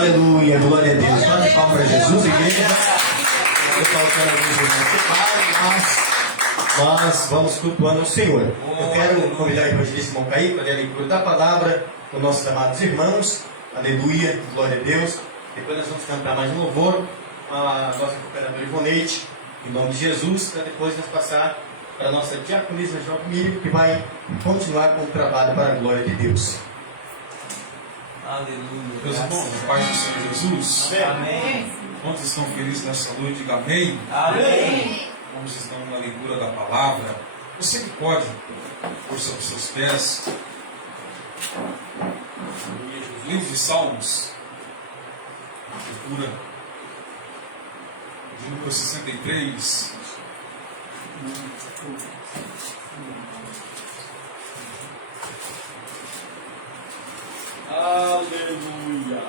Aleluia, glória a Deus. Bate palma para Jesus, igreja. Nós vamos cultuando o Senhor. Eu quero convidar a evangelista irmão Caí para a leitura da palavra com nossos amados irmãos. Aleluia, glória a Deus. Depois nós vamos cantar mais um louvor com a nossa cooperadora Ivonete, em nome de Jesus, para depois nós passar para a nossa diaconisa João Miriam, que vai continuar com o trabalho para a glória de Deus. Aleluia. Meus irmãos, Pai do Senhor Jesus. Amém. Quantos estão felizes nessa noite? Diga amém. Amém. Vamos estar na leitura da palavra. Você que pode, por sobre os seus pés. Livro de Salmos. Leitura de número 63. Aleluia.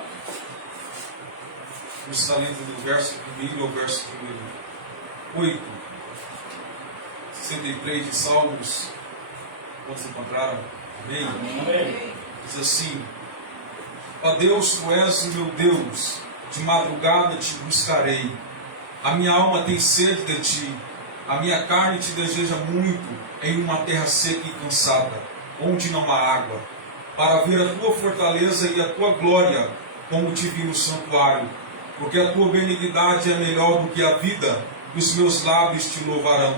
O salento do verso 1 ao verso 8. 63 de Salmos. Quantos encontraram? Amém? Amém. Diz assim: ó Deus, tu és o meu Deus, de madrugada te buscarei. A minha alma tem sede de ti, a minha carne te deseja muito, em uma terra seca e cansada, onde não há água, para ver a tua fortaleza e a tua glória, como te vi no santuário, porque a tua benignidade é melhor do que a vida, os meus lábios te louvarão.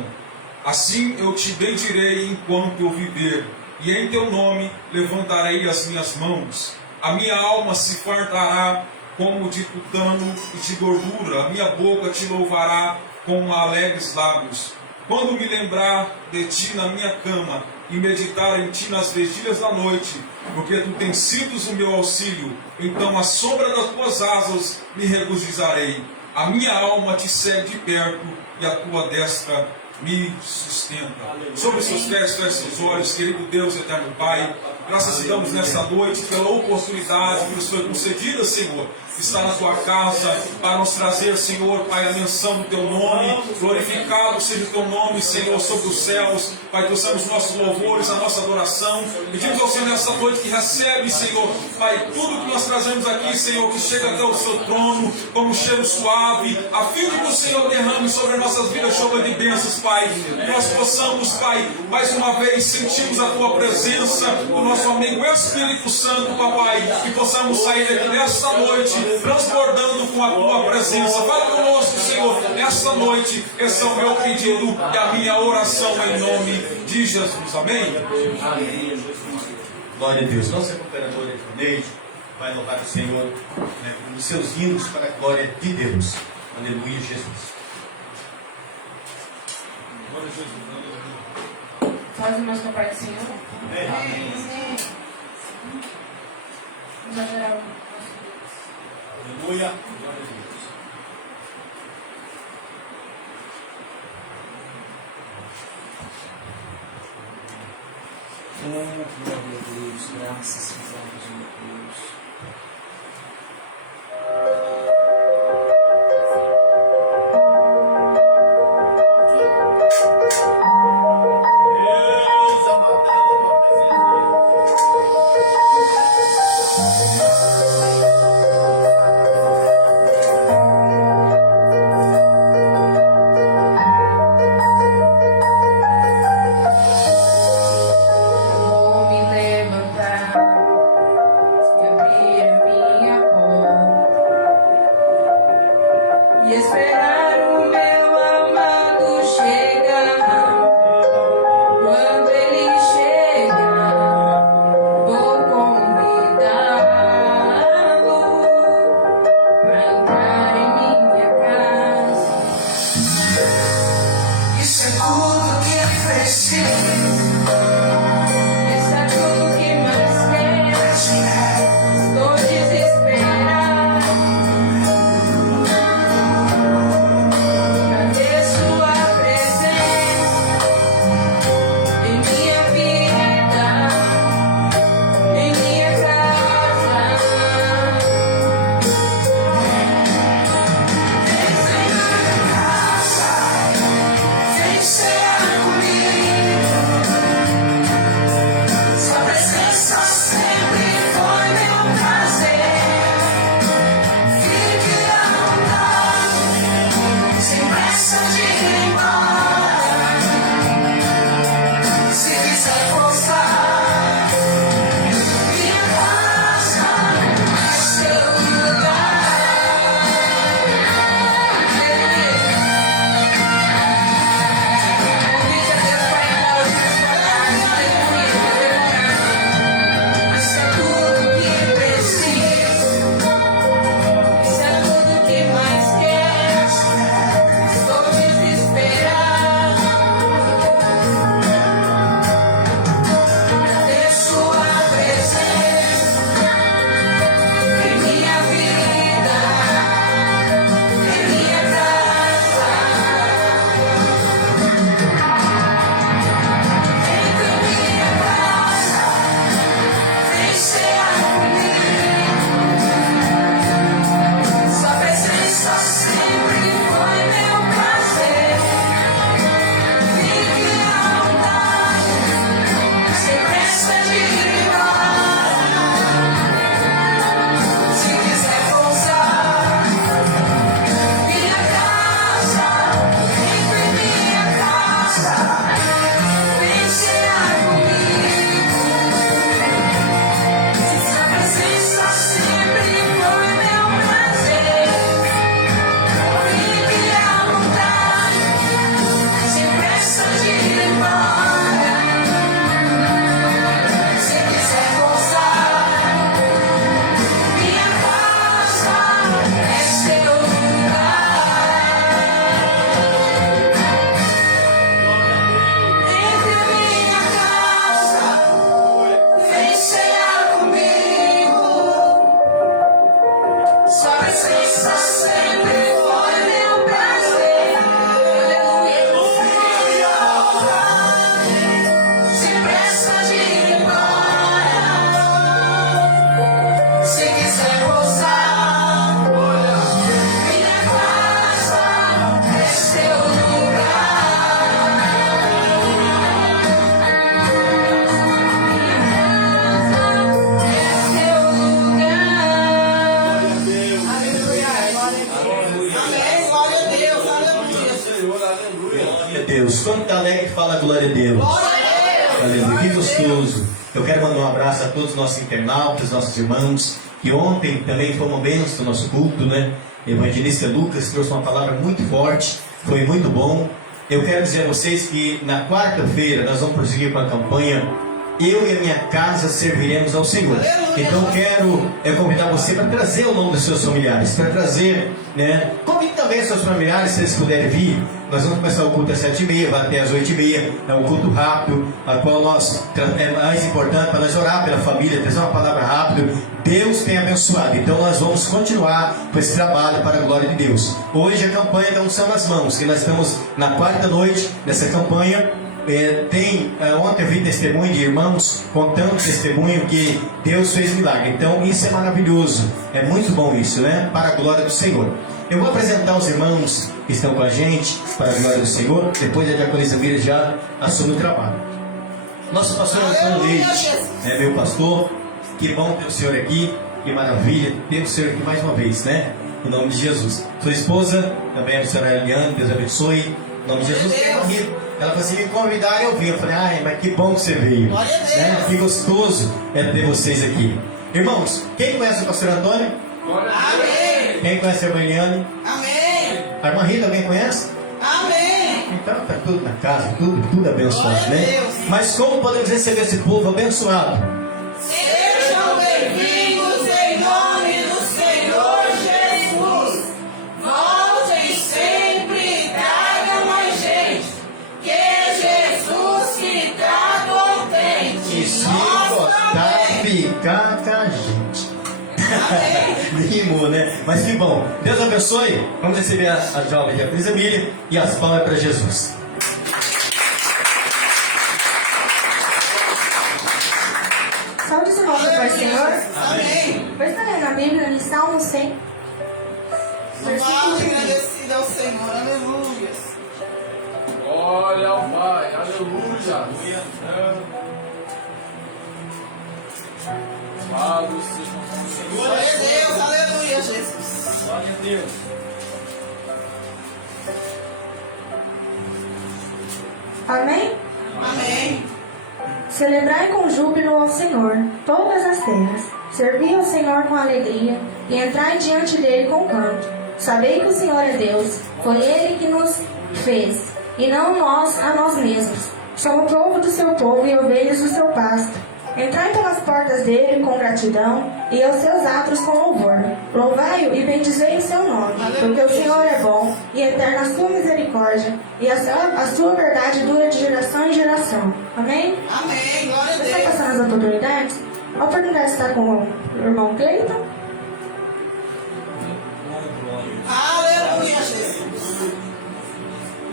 Assim eu te bendirei enquanto eu viver, e em teu nome levantarei as minhas mãos. A minha alma se fartará como de tutano e de gordura, a minha boca te louvará com alegres lábios. Quando me lembrar de ti na minha cama, e meditar em ti nas vigílias da noite, porque tu tens sido o meu auxílio, então à sombra das tuas asas me regozijarei. A minha alma te segue de perto, e a tua destra me sustenta. Sobre os seus pés, feche seus olhos, querido Deus, eterno Pai. Graças te damos nesta noite pela oportunidade que nos foi concedida, Senhor, estar na tua casa para nos trazer, Senhor, Pai, a menção do teu nome. Glorificado seja o teu nome, Senhor, sobre os céus. Pai, trouxemos nossos louvores, a nossa adoração. Pedimos ao Senhor nesta noite que recebe, Senhor, Pai, tudo que nós trazemos aqui, Senhor, que chega até o seu trono como um cheiro suave, a fim de que o Senhor derrame sobre nossas vidas chuva de bênçãos, Pai. Que nós possamos, Pai, mais uma vez sentirmos a tua presença, o nosso amigo Espírito Santo, Papai, e possamos sair daqui nesta noite transbordando com a tua presença. Fala conosco, Senhor, nesta noite. Esse é o meu pedido e a minha oração em nome de Jesus. Amém? Glória a Deus. Nossa cooperadora Ivonete, vai louvar o Senhor, né, com os seus hinos para a glória de Deus. Aleluia, Jesus. Glória a Jesus. Faz o nosso Pai do Senhor. Amém. Vamos adorar o nosso Deus. Aleluia. Glória a Deus. Oh, glória a Deus, graças fizemos, meu Deus. Deus, amado, tua presença. Vou me levantar e abrir a minha porta e esperar o meu amado chegar. Quando ele chegar, vou convidá-lo para entrar em minha casa. Isso é tudo que eu preciso. Isso é tudo que mais quero. Estou desesperado. Cadê sua presença em minha vida, em minha casa? Vem cear comigo. Sua presença sempre foi meu prazer. Fique à vontade, sem pressa de ir embora. Se quiser voltar, minha casa é seu lugar. Convite a Deus para entrar hoje na sua casa. Aleluia. Isso é tudo que preciso. Isso é tudo que mais quero. Estou desesperado. Cadê sua presença em minha vida, em minha casa? Entra em minha casa, vem cear comigo. Sua presença sempre foi meu prazer. Fique à vontade, sem pressa de ir embora. Se quiser pousar, minha casa, entra em minha casa, vem cear comigo. Sua presença sempre foi meu prazer. Fique à vontade, sem pressa de ir embora. Se quiser pousar, minha casa é seu lugar. Entre a minha casa, vem cear comigo. Sua presença sempre foi meu prazer. Aleluia. Sem pressa de ir embora. Se quiser pousar, minha casa é seu lugar. É seu lugar. Aleluia. Glória a Deus, aleluia. Glória a Deus. Quando tá alegre, fala glória a Deus. Aleluia. Que gostoso. Eu quero mandar um abraço a todos os nossos internautas, nossos irmãos, que ontem também foi uma bênção do nosso culto, né? O evangelista Lucas trouxe uma palavra muito forte, foi muito bom. Eu quero dizer a vocês que na quarta-feira nós vamos prosseguir com a campanha eu e a minha casa serviremos ao Senhor. Então quero convidar você para trazer o nome dos seus familiares, para trazer, né? Convide também os seus familiares, se eles puderem vir. Nós vamos começar o culto às 7h30, vai até às 8h30. É um culto rápido, a qual é mais importante para nós orar pela família, trazer uma palavra rápida. Deus tem abençoado, então nós vamos continuar com esse trabalho para a glória de Deus. Hoje a campanha da unção nas mãos, que nós estamos na quarta noite dessa campanha. Ontem eu vi testemunho de irmãos contando testemunho que Deus fez milagre. Então isso é maravilhoso, é muito bom isso, né? Para a glória do Senhor. Eu vou apresentar os irmãos que estão com a gente para a glória do Senhor. Depois a diaconisa Miriam já assume o trabalho. Nosso pastor Antônio Leite é meu pastor. Que bom ter o senhor aqui, que maravilha ter o senhor aqui mais uma vez, né? Em nome de Jesus. Sua esposa também, a senhora Eliane, Deus abençoe. Em nome de Jesus. Ela falou assim: me convidaram e eu vim. Eu falei: ai, mas que bom que você veio, né? Que gostoso é ter vocês aqui. Irmãos, quem conhece o pastor Antônio? Amém. Quem conhece a irmã Eliane? Amém. A irmã Rita, alguém conhece? Amém. Então está tudo na casa, tudo abençoado, Glória a né? Deus. Mas como podemos receber esse povo abençoado? Sejam bem-vindos em nome do Senhor Jesus. Voltem sempre e tragam mais gente, que Jesus fica contente. E se Nós gostar, também. ficar com a gente. Amém. Rimou, né? Mas que bom. Deus abençoe. Vamos receber a jovem Diaconisa Miriam e as palmas para Jesus. Saúde e volta para o Senhor. Amém. Vai estar na Bíblia, em Salmo 100. Louvado e agradecido ao Senhor. Aleluia. Glória ao Pai, aleluia. Louvado seja o nome do Senhor. Glória a Deus. Aleluia, Jesus. Glória a Deus. Amém? Amém. Celebrai com júbilo ao Senhor todas as terras. Servi ao Senhor com alegria e entrai diante dele com canto. Sabei que o Senhor é Deus. Foi ele que nos fez, e não nós a nós mesmos. Somos povo do seu povo e ovelhas do seu pasto. Entrai pelas portas dele com gratidão e aos seus atos com louvor. Louvai-o e bendizei o seu nome, porque o Senhor é bom e eterna a sua misericórdia, e a sua verdade dura de geração em geração. Amém? Amém. Glória a Você está Deus. passando as autoridades? A oportunidade está com o irmão Cleiton. Aleluia, Jesus.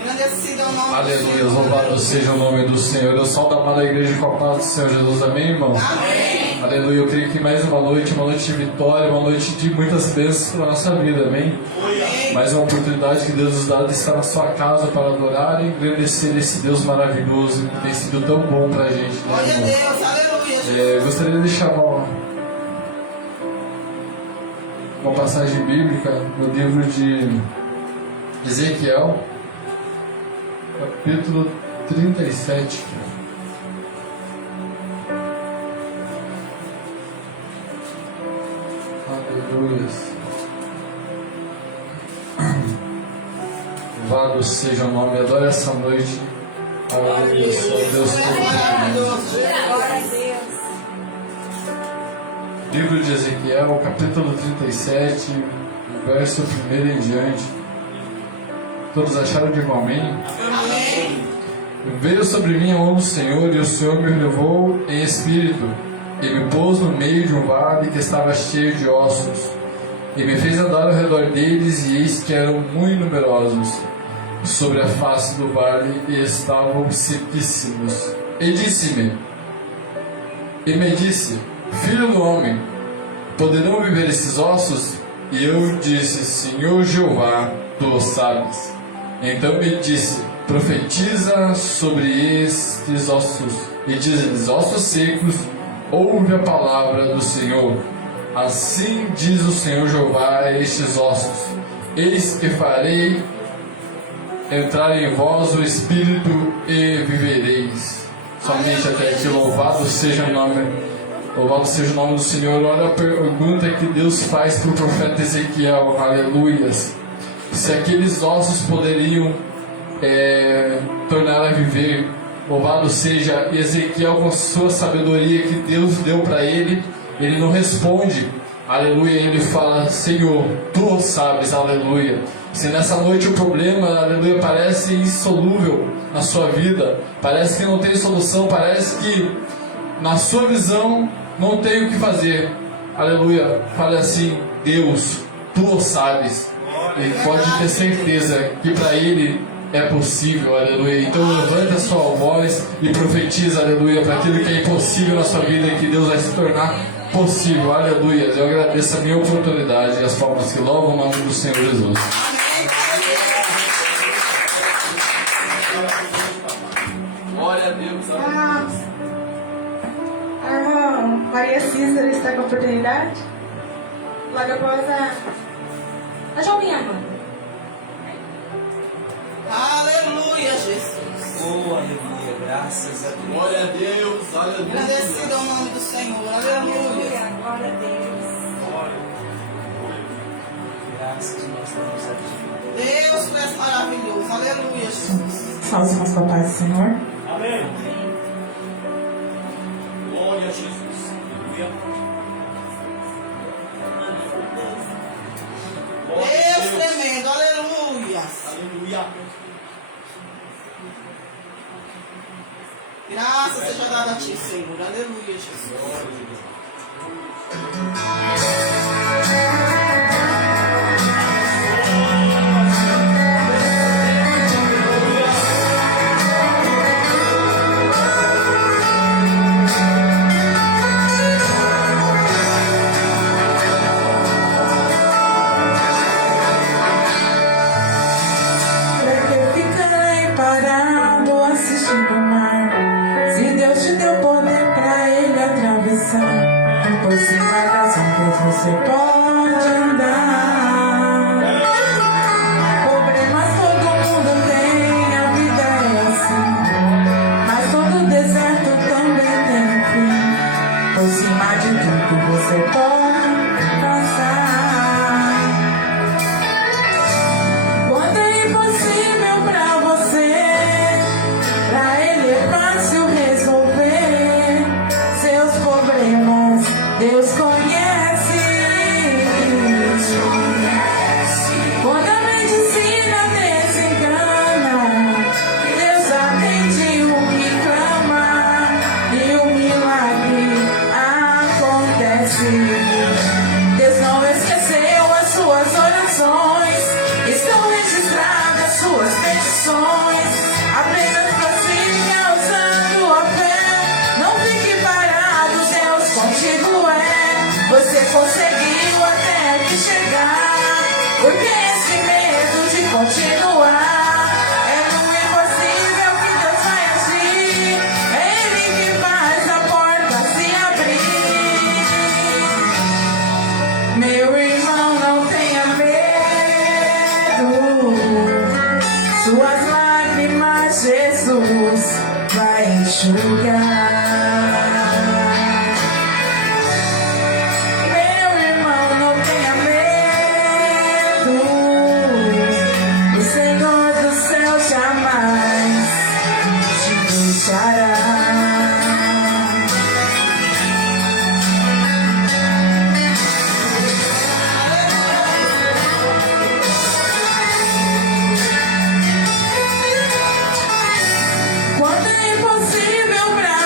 Agradecido ao nome do Aleluia, Senhor. louvado seja o nome do Senhor. Eu salvo a amada igreja com a paz do Senhor Jesus, amém, irmãos? Amém. Aleluia, eu creio que mais uma noite de vitória, uma noite de muitas bênçãos para a nossa vida, amém? Amém. Mais uma oportunidade que Deus nos dá de estar na sua casa para adorar e engrandecer esse Deus maravilhoso que tem sido tão bom para a gente, né, Glória a irmão? Deus. Aleluia, Jesus. Gostaria de deixar uma passagem bíblica no livro de Ezequiel, capítulo 37. Aleluia. Louvado seja o nome, adore essa noite. Aleluia, só Deus Todo-Poderoso. Glória a Deus. Livro de Ezequiel, capítulo 37, verso 1 em diante. Todos acharam de igual amém? Amém. Veio sobre mim a mão do Senhor, e o Senhor me levou em espírito, e me pôs no meio de um vale que estava cheio de ossos, e me fez andar ao redor deles, e eis que eram muito numerosos sobre a face do vale, e estavam sequíssimos. E me disse, filho do homem, poderão viver esses ossos? E eu disse, Senhor Jeová, tu o sabes. Então me disse, profetiza sobre estes ossos, e diz-lhes, ossos secos, ouve a palavra do Senhor. Assim diz o Senhor Jeová a estes ossos, eis que farei entrar em vós o Espírito e vivereis. Somente até aqui, louvado seja o nome do Senhor. Olha a pergunta que Deus faz para o profeta Ezequiel, aleluias. Se aqueles ossos poderiam tornar a viver louvado seja Ezequiel com sua sabedoria que Deus deu para ele. Ele não responde, aleluia, ele fala: Senhor, tu sabes, aleluia. Se nessa noite o problema, aleluia, parece insolúvel na sua vida, parece que não tem solução, parece que na sua visão não tem o que fazer, aleluia, fale assim: Deus, tu sabes. E pode ter certeza que para ele é possível, aleluia. Então levanta a sua voz e profetiza, aleluia, para aquilo que é impossível na sua vida e que Deus vai se tornar possível, aleluia. Eu agradeço a minha oportunidade e as palmas que louvam o nome do Senhor Jesus. Glória a Deus. A irmã Maria Cícera está com a oportunidade. Logo após a Jovinha. Aleluia, Jesus. Oh, aleluia, graças a Deus. Glória a Deus, aleluia. Agradecido ao nome do Senhor. Aleluia. Glória a Deus. Graças nós temos a Ti. Deus, tu és maravilhoso. Aleluia, Jesus. Salve os irmãos com a paz do Senhor. Amém. Glória a Jesus. Deus tremendo. Aleluia. Aleluia. Graças seja dada a ti, Senhor. Aleluia, Jesus. Pra que ficarei parado assistindo o mar? Se Deus te deu poder pra ele atravessar, por cima das ondas você pode andar. Problemas todo mundo tem, a vida é assim, mas todo deserto também tem um fim. Por cima de tudo você pode passar. Quando é impossível pra você, pra ele é fácil resolver seus problemas. Deus conhece. Quando a medicina desengana, Deus atende o que clama e o milagre acontece. Deus não esqueceu as suas orações, estão registradas suas petições. Apenas prossiga usando a fé, não fique parado, Deus contigo é. Você conseguiu até aqui chegar, porque esse medo de continuar é no impossível que Deus vai agir. É Ele que faz a porta se abrir. Meu irmão, não tenha medo, suas lágrimas Jesus vai enxugar. Meu irmão, não tenha medo, o Senhor do céu jamais te deixará. Quando é impossível pra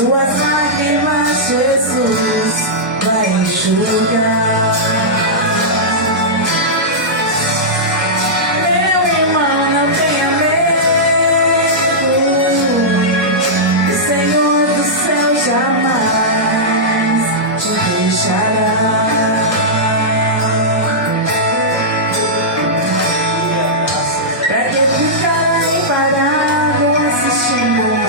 Suas lágrimas Jesus vai enxugar. Meu irmão, não tenha medo, o Senhor do céu jamais te deixará. Pra que ficar aí parado assistindo o mar?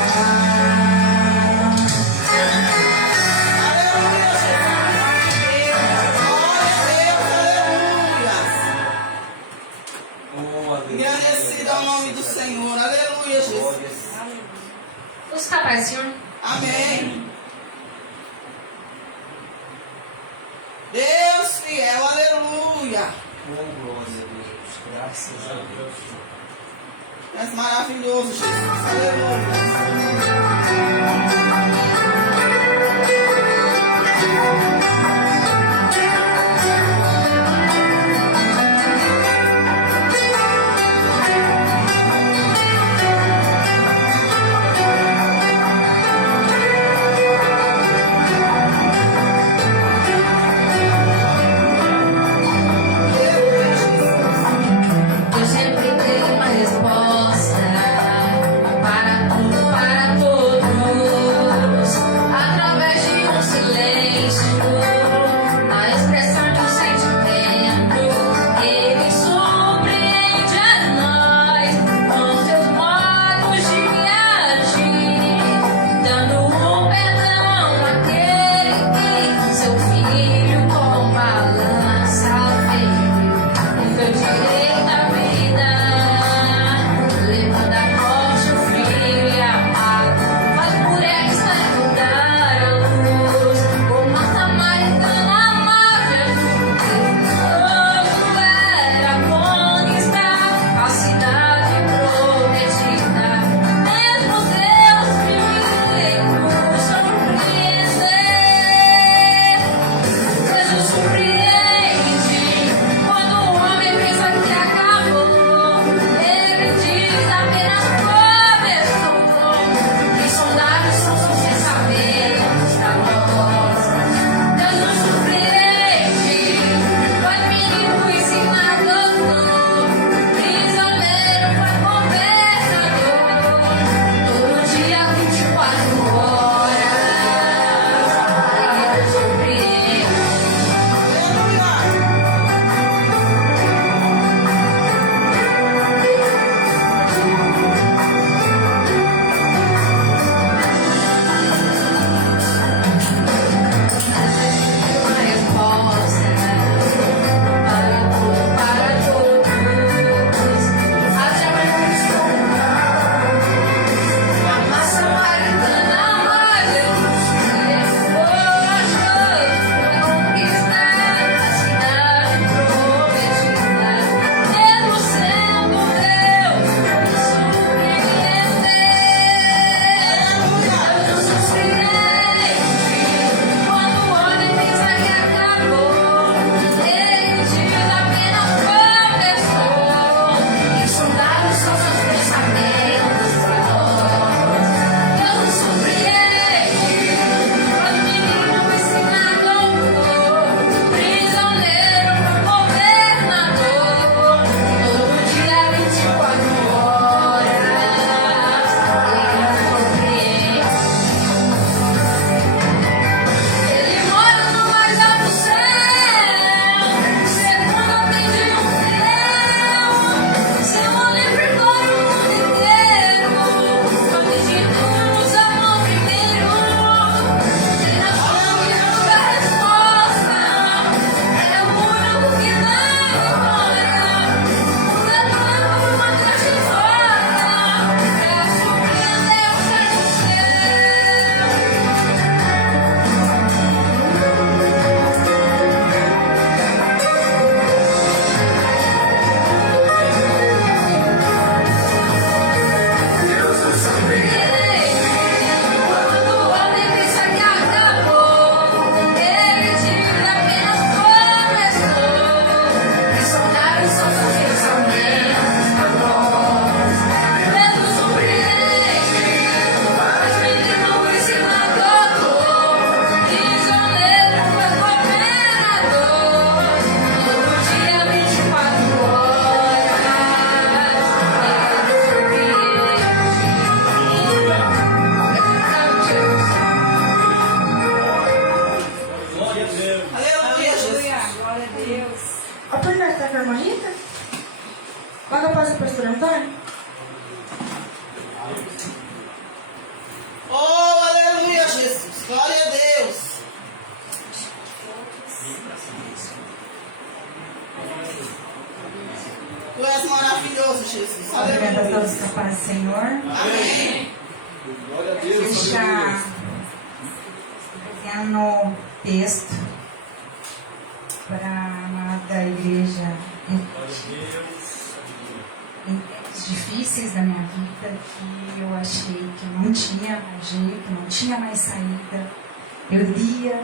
Engrandecido ao nome do Senhor. Aleluia, Jesus. Vamos ficar para o Senhor. Amém. Deus fiel, aleluia. Oh, glória a Deus. Graças a Deus. És maravilhoso, Jesus. Aleluia. Eu sempre tenho uma resposta para tudo, para todo. A oportunidade está com a irmã Rita? Logo após o pastor Antônio? Oh, aleluia, Jesus. Glória a Deus. Tu és maravilhoso, Jesus. Obrigada a Aleluia. todos com a paz do Senhor. Amém. Deixa pequeno texto para a amada igreja em tempos difíceis da minha vida, que eu achei que não tinha mais jeito, não tinha mais saída. Eu lia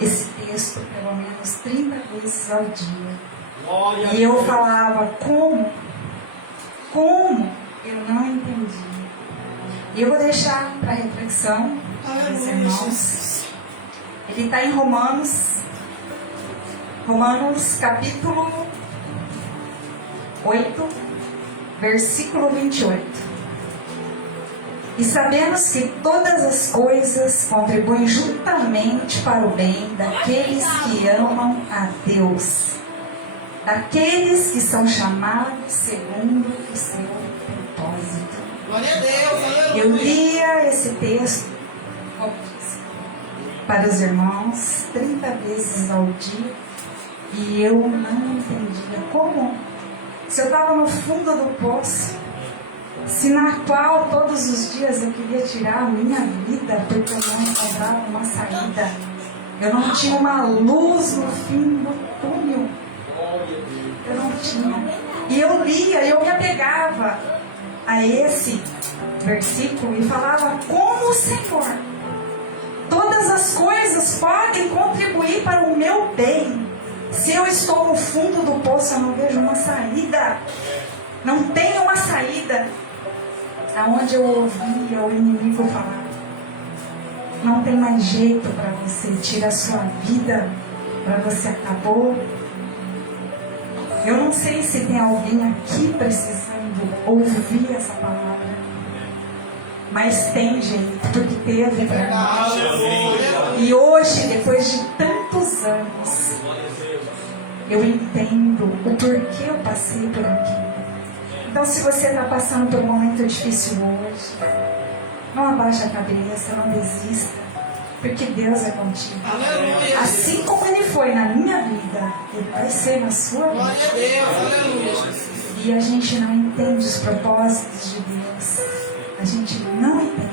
esse texto pelo menos 30 vezes ao dia. E eu falava, como? Eu não entendi. E eu vou deixar para reflexão, meus Aleluia, irmãos. Jesus. Ele está em Romanos capítulo 8, versículo 28. E sabemos que todas as coisas contribuem juntamente para o bem daqueles que amam a Deus, daqueles que são chamados segundo o seu propósito. Glória a Deus. Aleluia. Eu lia esse texto, como disse, para os irmãos 30 vezes ao dia e eu não entendia como. Se eu estava no fundo do poço, se na qual todos os dias eu queria tirar a minha vida porque eu não encontrava uma saída, eu não tinha uma luz no fim do túnel, eu não tinha. E eu lia, eu me apegava a esse versículo e falava, como o Senhor, todas as coisas podem contribuir para o meu bem. Se eu estou no fundo do poço, eu não vejo uma saída, não tenho uma saída. Aonde eu ouvia o inimigo falar, não tem mais jeito para você, tira a sua vida, para você acabou. Eu não sei se tem alguém aqui precisando ouvir essa palavra, mas tem jeito, porque teve para mim. E hoje, depois de tantos anos, eu entendo o porquê eu passei por aquilo. Então, se você está passando por um momento difícil hoje, não abaixe a cabeça, não desista, porque Deus é contigo. Aleluia. Assim como Ele foi na minha vida, Ele vai ser na sua Glória a vida. Deus. Aleluia, Jesus. E a gente não entende os propósitos de Deus. A gente não entende.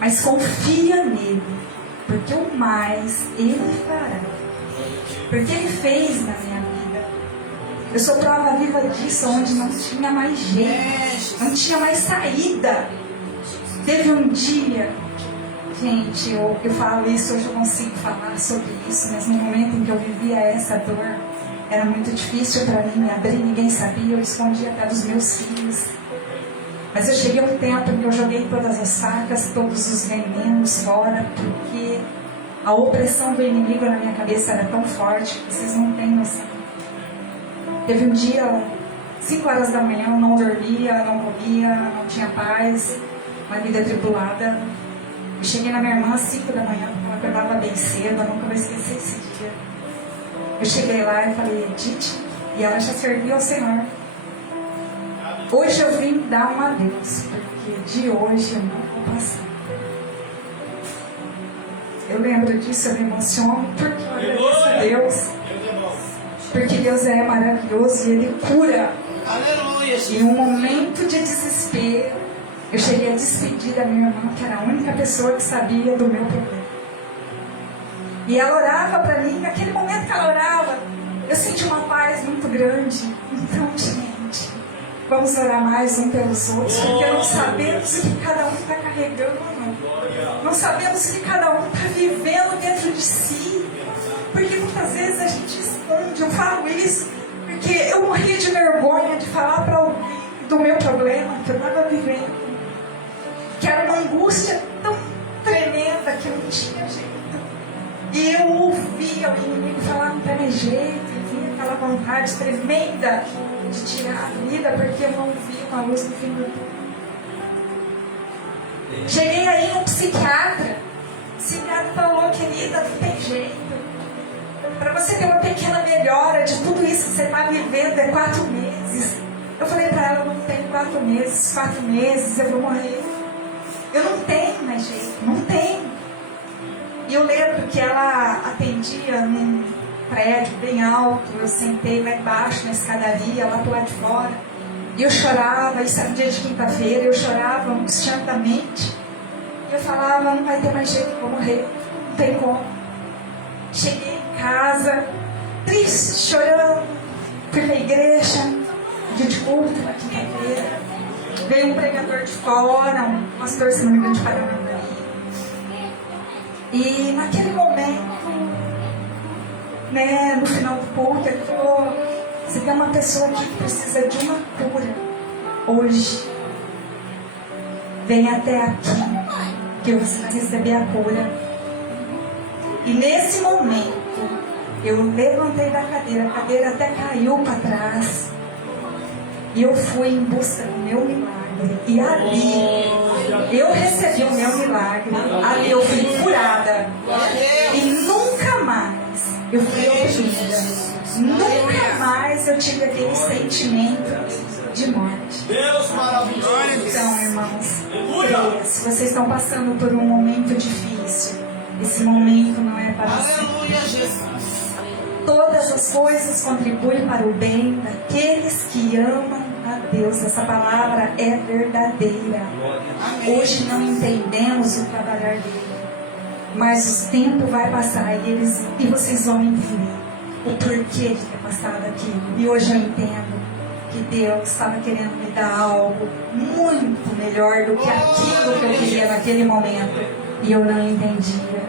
Mas confia nele, porque o mais Ele fará. Porque Ele fez na minha vida. Eu sou prova viva disso, onde não tinha mais jeito, não tinha mais saída. Teve um dia, gente, eu falo isso, hoje eu consigo falar sobre isso, mas no momento em que eu vivia essa dor, era muito difícil para mim me abrir, ninguém sabia, eu escondia até dos meus filhos. Mas eu cheguei a um tempo em que eu joguei todas as facas, todos os venenos fora, porque a opressão do inimigo na minha cabeça era tão forte que vocês não têm noção. Teve um dia, 5 horas da manhã, eu não dormia, não comia, não tinha paz, uma vida atribulada. Eu cheguei na minha irmã às 5 da manhã, ela acordava bem cedo, eu nunca vou esquecer esse dia. Eu cheguei lá e falei, Tite, e ela já serviu ao Senhor. Hoje eu vim dar um adeus, porque de hoje eu não vou passar. Eu lembro disso, eu me emociono, porque eu agradeço a Deus. Porque Deus é maravilhoso e Ele cura. Aleluia, Em um momento de desespero, eu cheguei a despedir da minha irmã, que era a única pessoa que sabia do meu problema. E ela orava para mim, naquele momento que ela orava, eu senti uma paz muito grande. Então, gente, vamos orar mais um pelos outros, porque não sabemos o que cada um está carregando, não sabemos o que cada um está vivendo dentro de si. Porque muitas vezes a gente esconde, eu falo isso, porque eu morria de vergonha de falar para alguém do meu problema que eu estava vivendo, que era uma angústia tão tremenda que não tinha jeito. E eu ouvia o inimigo falar, não tem jeito, e vinha aquela vontade tremenda de tirar a vida, porque eu não via uma luz no fim do túnel. Cheguei aí um psiquiatra, o psiquiatra falou, querida, não tem jeito. para você ter uma pequena melhora de tudo isso que você está vivendo, é 4 meses. Eu falei para ela, eu não tenho 4 meses, 4 meses eu vou morrer. Eu não tenho mais jeito, não tenho. E eu lembro que ela atendia num prédio bem alto, eu sentei lá embaixo na escadaria, lá pro lado de fora. E eu chorava, isso era um dia de quinta-feira, eu chorava angustiadamente. E eu falava, não vai ter mais jeito, eu vou morrer, não tem como. Cheguei em casa, triste, chorando, fui na igreja, dia de culto, na quinta-feira. Veio um pregador de fora, um pastor, se não me engano, de Paranavaí. E naquele momento, né, no final do culto, ele falou, você tem uma pessoa aqui que precisa de uma cura hoje. Vem até aqui, que você vai receber a cura. E nesse momento, eu levantei da cadeira, a cadeira até caiu para trás. E eu fui em busca do meu milagre. E ali, eu recebi o meu milagre. Ali eu fui curada. E nunca mais eu fui oprimida. Nunca mais eu tive aquele sentimento de morte. Deus maravilhoso. Então, irmãos, creia, se vocês estão passando por um momento difícil, esse momento não é para sempre. Aleluia, Jesus. Todas as coisas contribuem para o bem daqueles que amam a Deus. Essa palavra é verdadeira. Hoje não entendemos o trabalhar dele, mas o tempo vai passar e vocês vão entender o porquê de ter passado aquilo. E hoje eu entendo que Deus estava querendo me dar algo muito melhor do que aquilo que eu queria naquele momento. E eu não entendia.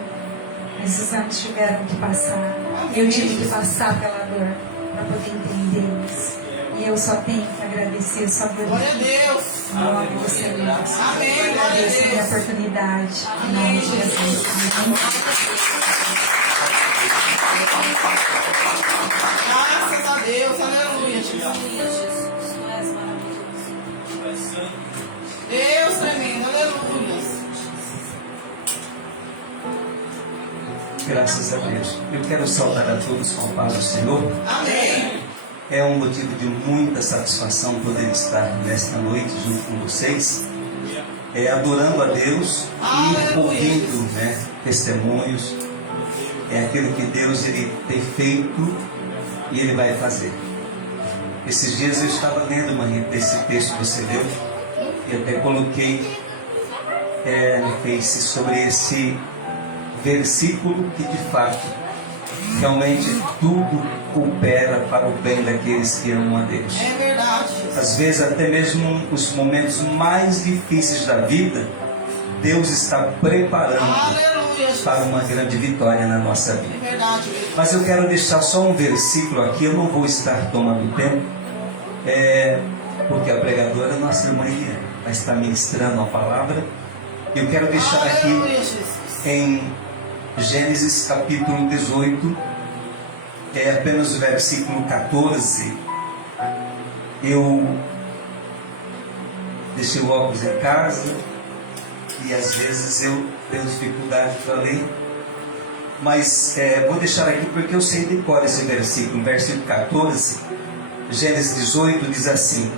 Mas os anos tiveram que passar. Eu tive que passar pela dor para poder entender isso. E eu só tenho que agradecer, só Glória a Deus. em nome do Senhor. Amém. Glória a Agradeço a minha Deus. oportunidade. Em nome de Jesus. Amém. Graças a Deus. Aleluia, Jesus. Jesus, tu és maravilhoso. Deus tremendo. Aleluia. Graças a Deus. Eu quero saudar a todos com a paz do Senhor. Amém. É um motivo de muita satisfação poder estar nesta noite junto com vocês, adorando a Deus e ouvindo, né, testemunhos. É aquilo que Deus ele tem feito e Ele vai fazer. Esses dias eu estava lendo esse texto que você leu e até coloquei no Face sobre esse versículo que de fato realmente tudo coopera para o bem daqueles que amam a Deus. É verdade. Às vezes até mesmo os momentos mais difíceis da vida, Deus está preparando Aleluia, Jesus. para uma grande vitória na nossa vida. É verdade. Mas eu quero deixar só um versículo aqui, eu não vou estar tomando tempo, porque a pregadora, nossa irmã Eliane, vai estar ministrando a palavra. Eu quero deixar aqui Aleluia, Jesus. em Gênesis capítulo 18, apenas o versículo 14. Eu deixei o óculos em casa e às vezes eu tenho dificuldade para ler, mas vou deixar aqui porque eu sei de cor esse versículo. Versículo 14, Gênesis 18 diz assim: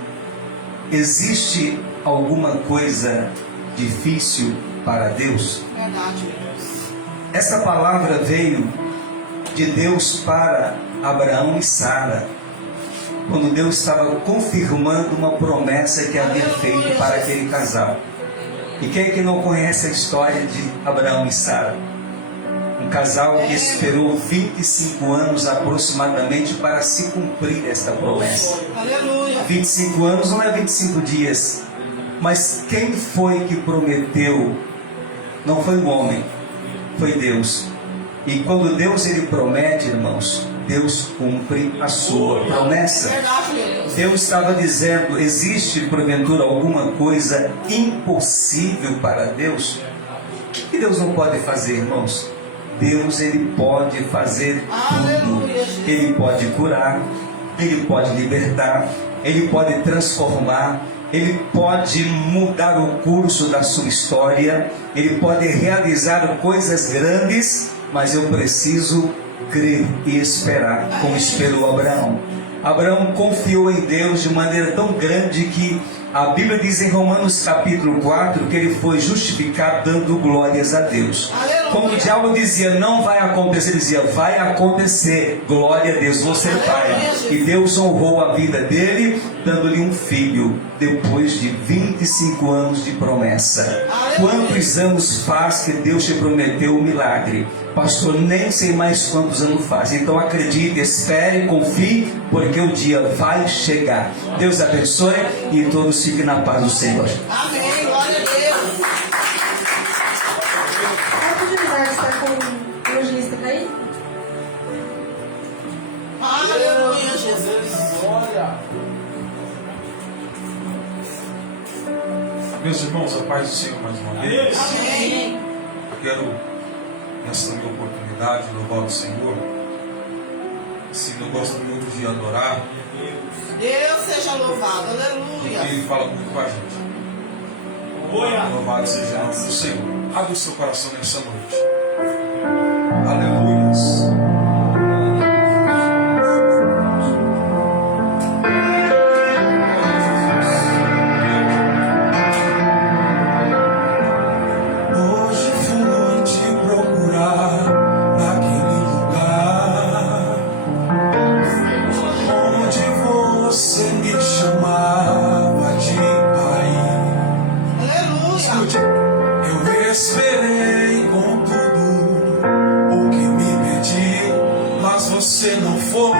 existe alguma coisa difícil para Deus? Verdade. Essa palavra veio de Deus para Abraão e Sara, quando Deus estava confirmando uma promessa que havia feito para aquele casal. E quem é que não conhece a história de Abraão e Sara? Um casal que esperou 25 anos aproximadamente para se cumprir esta promessa. Aleluia. 25 anos não é 25 dias, mas quem foi que prometeu? Não foi o homem, foi Deus. E quando Deus ele promete, irmãos, Deus cumpre a sua promessa. Verdade, Deus. Deus estava dizendo: existe porventura alguma coisa impossível para Deus? O que Deus não pode fazer, irmãos? Deus ele pode fazer tudo. Ele pode curar, Ele pode libertar, Ele pode transformar, Ele pode mudar o curso da sua história, Ele pode realizar coisas grandes, mas eu preciso crer e esperar, como esperou Abraão. Abraão confiou em Deus de maneira tão grande que a Bíblia diz em Romanos capítulo 4 que ele foi justificado dando glórias a Deus. Como o diabo dizia, não vai acontecer, ele dizia, vai acontecer, glória a Deus, você vai. E Deus honrou a vida dele, dando-lhe um filho, depois de 25 anos de promessa. Quantos anos faz que Deus te prometeu o milagre? Pastor, nem sei mais quantos anos faz. Então acredite, espere, confie, porque o dia vai chegar. Deus abençoe e todos fiquem na paz do Senhor. Amém, glória a Deus. A oportunidade está com o evangelista aí? Aleluia, Jesus. Meus irmãos, a paz do Senhor mais uma vez. Amém. Eu quero, nessa minha oportunidade, louvar o Senhor. Assim, eu gosto muito de adorar. Deus seja louvado, aleluia. Porque Ele fala muito com a gente. Louvado seja o nome do Senhor. Abre o seu coração nessa noite. Aleluias. Hoje fui te procurar naquele lugar onde você me chamava de pai. Aleluia. Eu esperei com tudo o que me pediu, mas você não foi.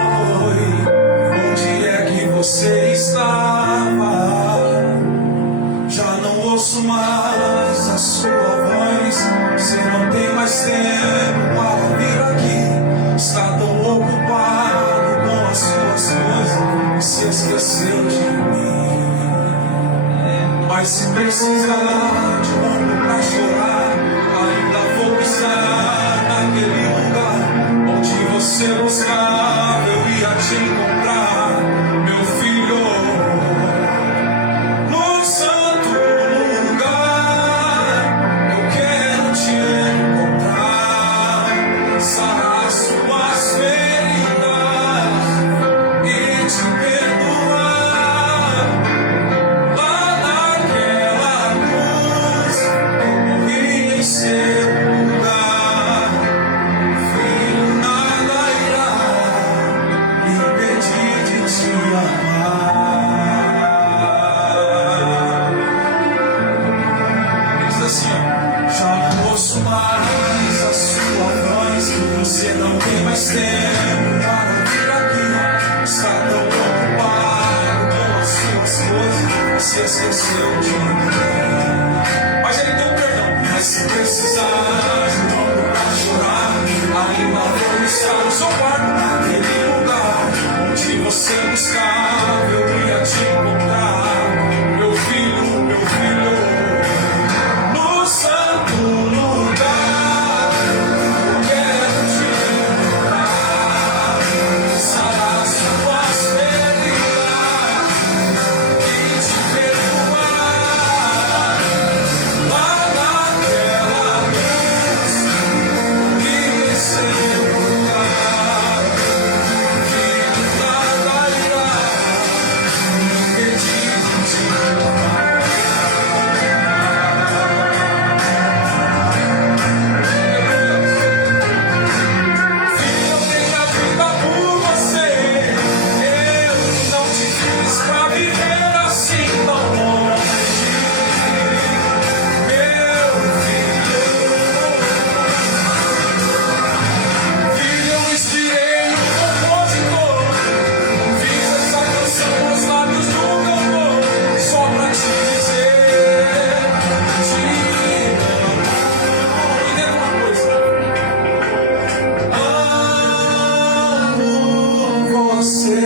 Onde é que você estava? Já não ouço mais a sua voz. Você não tem mais tempo para vir aqui. Está tão ocupado com as suas coisas e se esqueceu de mim. Mas se precisar de um ombro para chorar, ainda vou estar naquele lugar onde você buscava, eu ia te encontrar, meu filho. No santo lugar, eu quero te encontrar, sarar suas feridas e te perdoar. Lá naquela cruz, eu morri em seu lugar. Filho, nada irá me impedir de te amar. Diz assim, já não ouço mais a sua voz. Você não tem mais tempo para vir aqui. Está tão ocupado com as suas coisas, se esqueceu de mim. Mas ele tem um perdão. Mas se precisar de um ombro para chorar, ainda vou estar no seu quarto, naquele lugar onde você buscava, eu ia te encontrar, meu filho, meu filho. No santo lugar, eu quero te encontrar, sarar suas feridas e te perdoar. Lá naquela cruz, e em seu lugar, que nada irá me impedir de te amar. Filho, eu tenho a vida por você. Eu não te fiz pra viver assim tão longe. Meu filho, eu inspirei um compositor. Fiz essa canção nos lábios do cantor, só pra te dizer, te amo. E lembra uma coisa. Amo você,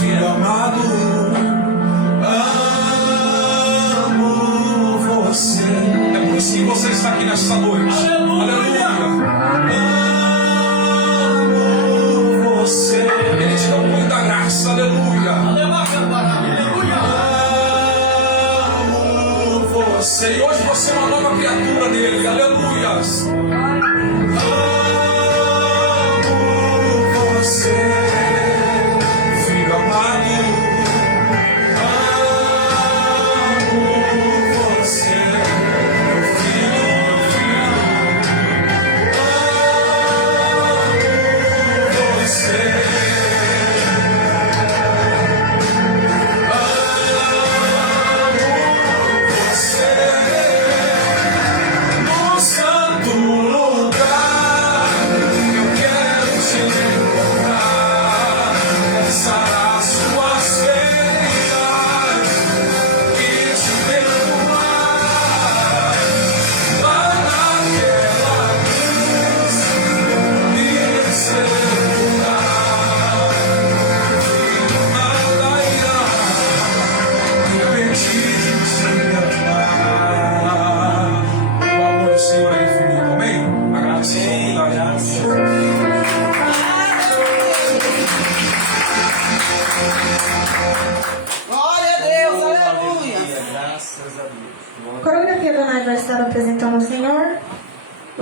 filho amado. Amo você. É por isso que você está aqui nesta noite. Aleluia. Amo você. Ele te dá muita graça. Aleluia. Amo você. E hoje você é uma nova criatura nele. Aleluia. Amo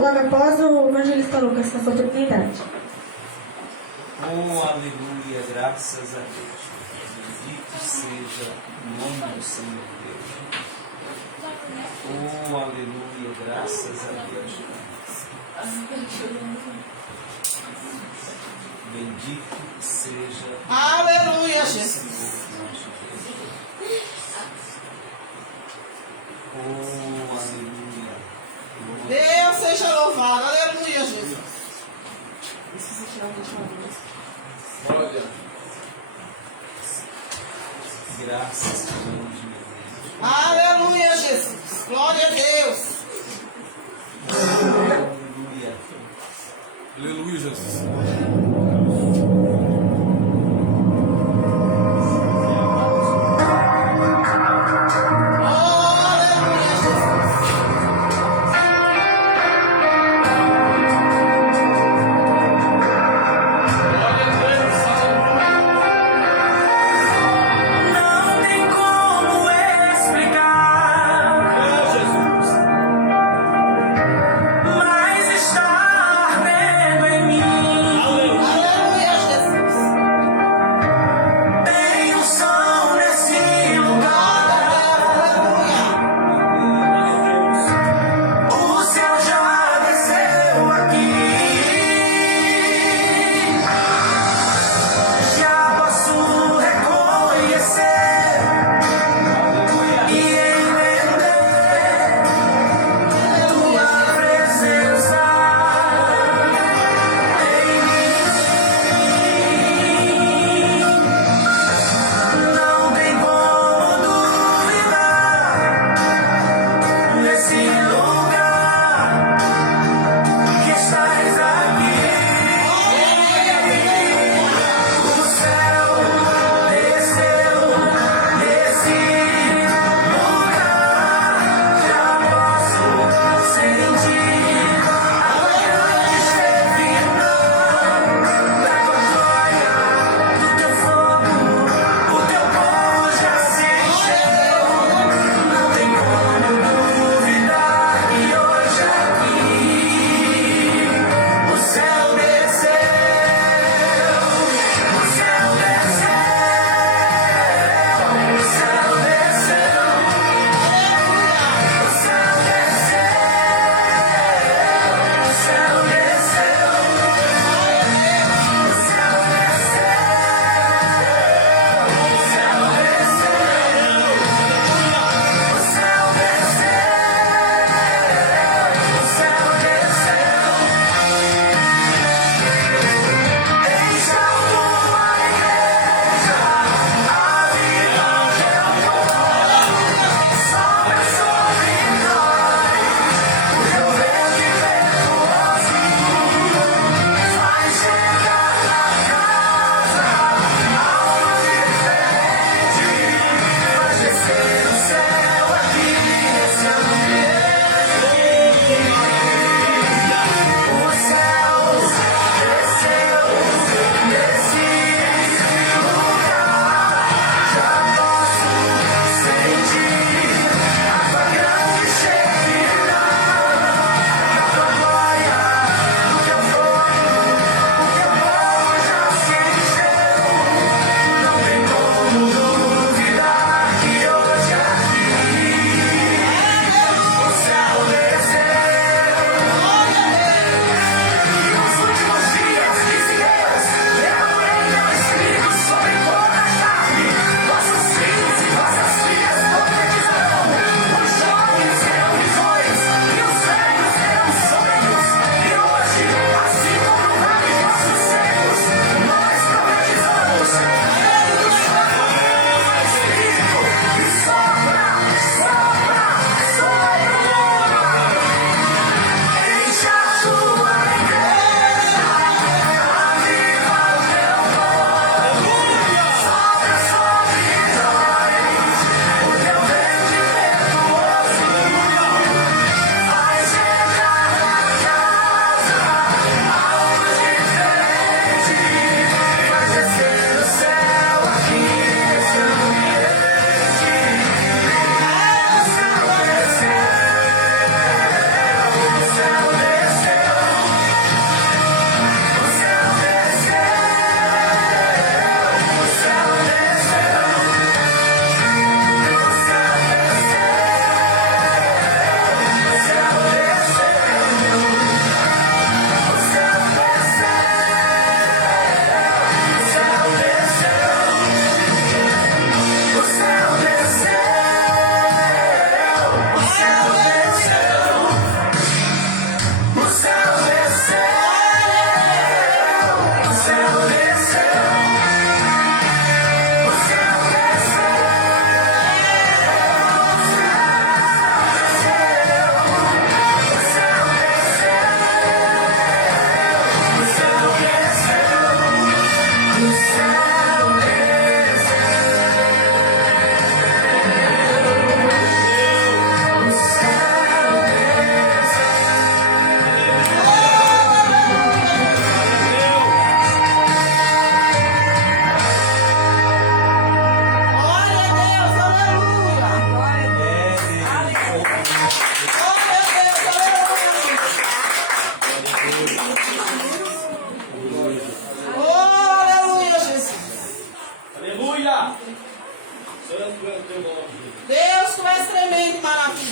logo após o evangelista Lucas, nessa oportunidade. Oh, aleluia, graças a Deus. Bendito seja o nome do Senhor Deus. Oh, aleluia, graças a Deus. Bendito seja Aleluia, o Jesus. Senhor nosso Deus. Oh, aleluia. Deus seja louvado. Aleluia, Jesus. Glória. Graças a Deus, meu Deus. Aleluia, Jesus. Glória a Deus. Aleluia. Aleluia, Jesus. Oh, aleluia, Jesus. Não tem como explicar, mas está ardendo em mim.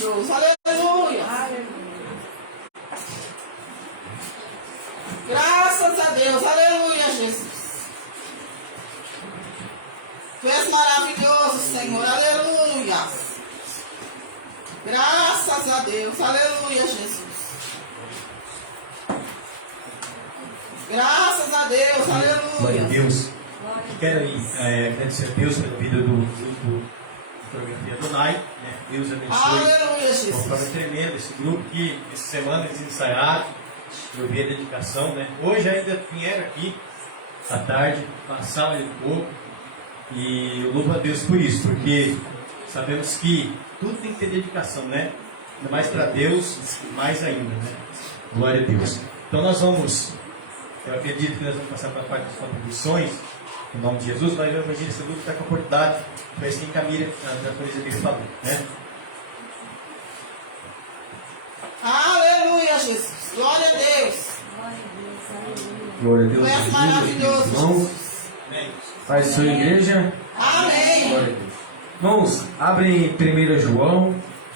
maravilhoso. Aleluia. Graças a Deus. Aleluia, Jesus. Tu és maravilhoso, Senhor. Aleluia. Graças a Deus. Aleluia, Jesus. Graças a Deus. Aleluia. Glória a Deus. Quero agradecer a Deus pela vida do grupo de fotografia do NAI. Né? Deus abençoe. Aleluia, Uma Jesus. forma tremenda. Esse grupo que, essa semana, eles ensaiaram. Eu vi a dedicação. Né? Hoje ainda vieram aqui, à tarde, passaram ali um pouco. E eu louvo a Deus por isso, porque sabemos que tudo tem que ter dedicação, né? Ainda mais para Deus, mais ainda, né? Glória a Deus. Então nós vamos, eu acredito que nós vamos passar para a parte das contribuições, em nome de Jesus, mas eu imagino que esse grupo está com a oportunidade, para isso que Camila, a coisa que ele falou, né? Aleluia, Jesus. Glória a Deus. Glória a Deus. Tu és maravilhoso, Irmãos, Jesus. faz sua igreja. Amém. Glória a Deus. Irmãos, abrem 1 João,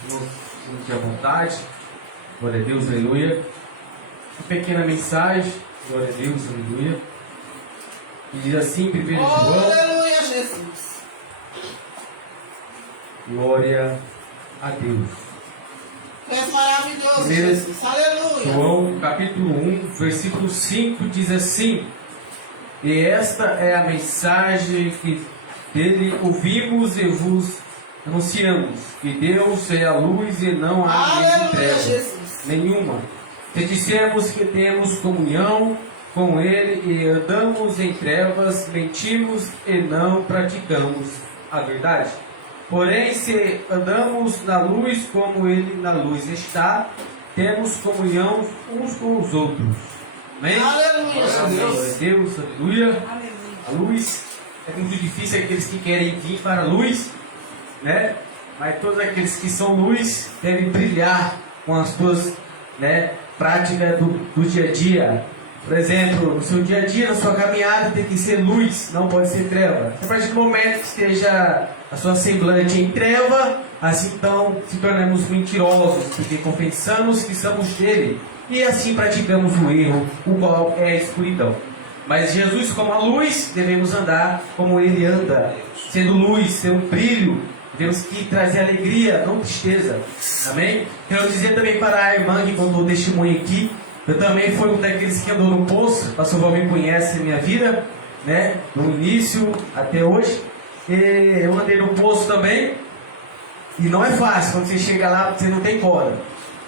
fique à vontade. Glória a Deus, aleluia. Uma pequena mensagem, glória a Deus, aleluia. E diz assim, 1 Oh, João, aleluia, Jesus. glória a Deus. Tu és maravilhoso, Primeiro Jesus. Aleluia. João, capítulo 1, versículo 5, diz assim: E esta é a mensagem que dele ouvimos e vos anunciamos, que Deus é a luz e não há nele Aleluia, treva Jesus. nenhuma. Se dissemos que temos comunhão com Ele e andamos em trevas, mentimos e não praticamos a verdade. Porém, se andamos na luz como Ele na luz está, temos comunhão uns com os outros. Amém? Aleluia, Glória a Jesus. Deus, aleluia. A luz é muito difícil aqueles que querem vir para a luz, né? Mas todos aqueles que são luz devem brilhar com as suas, né, práticas do dia a dia. Por exemplo, no seu dia a dia, na sua caminhada, tem que ser luz, não pode ser treva. A partir do momento que esteja a sua semblante em treva, assim então se tornamos mentirosos, porque confessamos que somos dele e assim praticamos o erro, o qual é a escuridão. Mas Jesus, como a luz, devemos andar como ele anda, sendo luz, sendo brilho. Temos que trazer alegria, não tristeza. Amém? Quero dizer também para a irmã que contou o testemunho aqui, eu também fui um daqueles que andou no poço. O pastor Valmir conhece a minha vida, né? Do início até hoje. E eu andei no poço também. E não é fácil, quando você chega lá, você não tem corda,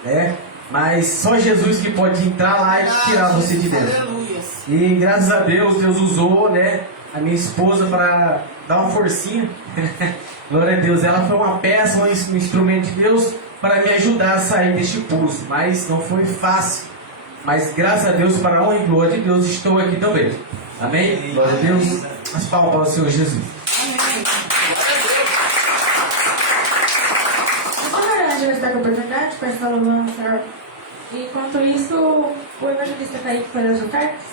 né? Mas só Jesus que pode entrar lá e tirar você de dentro. Aleluia. E graças a Deus, Deus usou, né, a minha esposa para dar uma forcinha. Glória a Deus, ela foi uma peça, um instrumento de Deus para me ajudar a sair deste poço. Mas não foi fácil. Mas graças a Deus, para a honra e glória de Deus, estou aqui também. Amém? Glória a Deus. As palmas para o Senhor Jesus. Amém. Agora a gente vai estar com a oportunidade para estar louvando o Senhor. Enquanto isso, o evangelista Kaique fará as ofertas.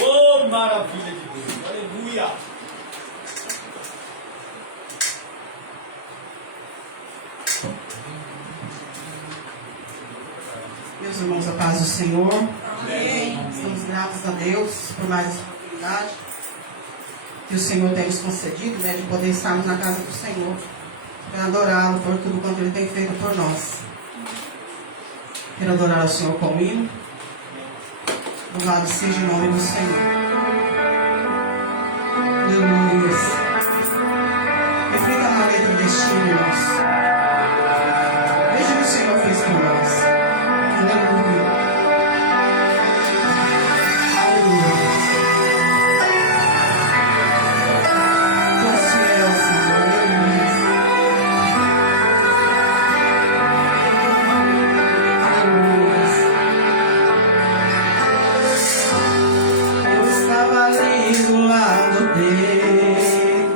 Oh, maravilha de Deus! Aleluia! Meus irmãos, a paz do Senhor. Amém. Estamos gratos a Deus por mais essa oportunidade que o Senhor tem nos concedido, né, de poder estarmos na casa do Senhor, para adorá-lo por tudo quanto Ele tem feito por nós. Quero adorar o Senhor com hino. Louvado seja o nome do Senhor. Aleluia. Reflita na letra deste hino, irmãos. Veja o que o Senhor fez por nós. Aleluia. Aleluia. Tu és fiel, Senhor. Aleluia. Aleluia. Eu estava ali do lado dele.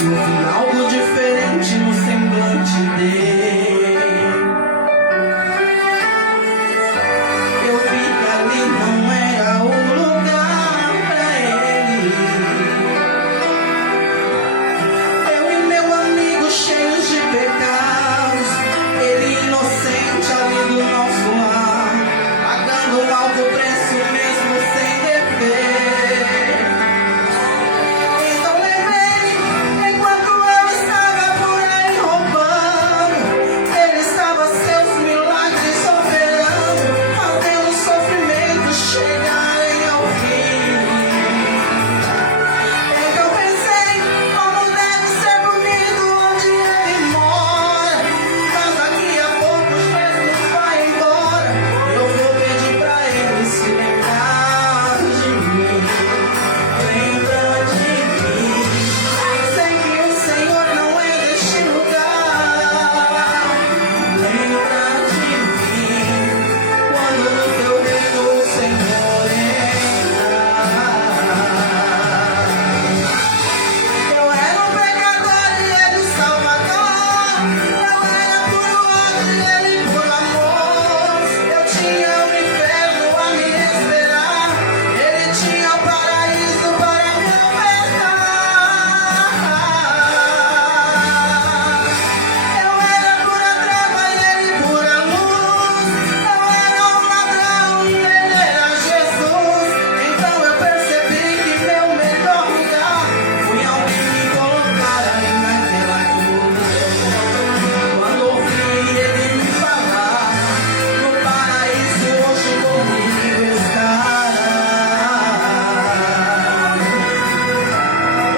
eu vi algo diferente no semblante dele. Eu vi que ali não era o lugar pra ele. Eu e meu amigo cheios de pecados, ele inocente ali do nosso lar, pagando um alto preço mesmo sem dever. Então lembrei, enquanto eu estava por aí roubando, ele estava seus milagres operando, fazendo o sofrimento chegarem ao fim. Então pensei, como deve ser bonito onde ele mora, mas daqui a pouco Jesus vai embora. Eu vou pedir pra ele se lembrar de mim. Lembra de mim. Sei que o Senhor não é deste lugar. Lembra de mim. Quando no teu reino o Senhor entrar. Eu era um pecador e ele salvador. Eu era puro ódio e ele puro amor. Eu tinha o inferno a me esperar. Ele tinha o paraíso para me ofertar. Eu era pura treva e ele pura luz. Eu era um ladrão e ele era Jesus. Então eu percebi que meu melhor lugar foi alguém me colocar ali naquela cruz. Quando ouvi ele me falar, no paraíso hoje comigo estará.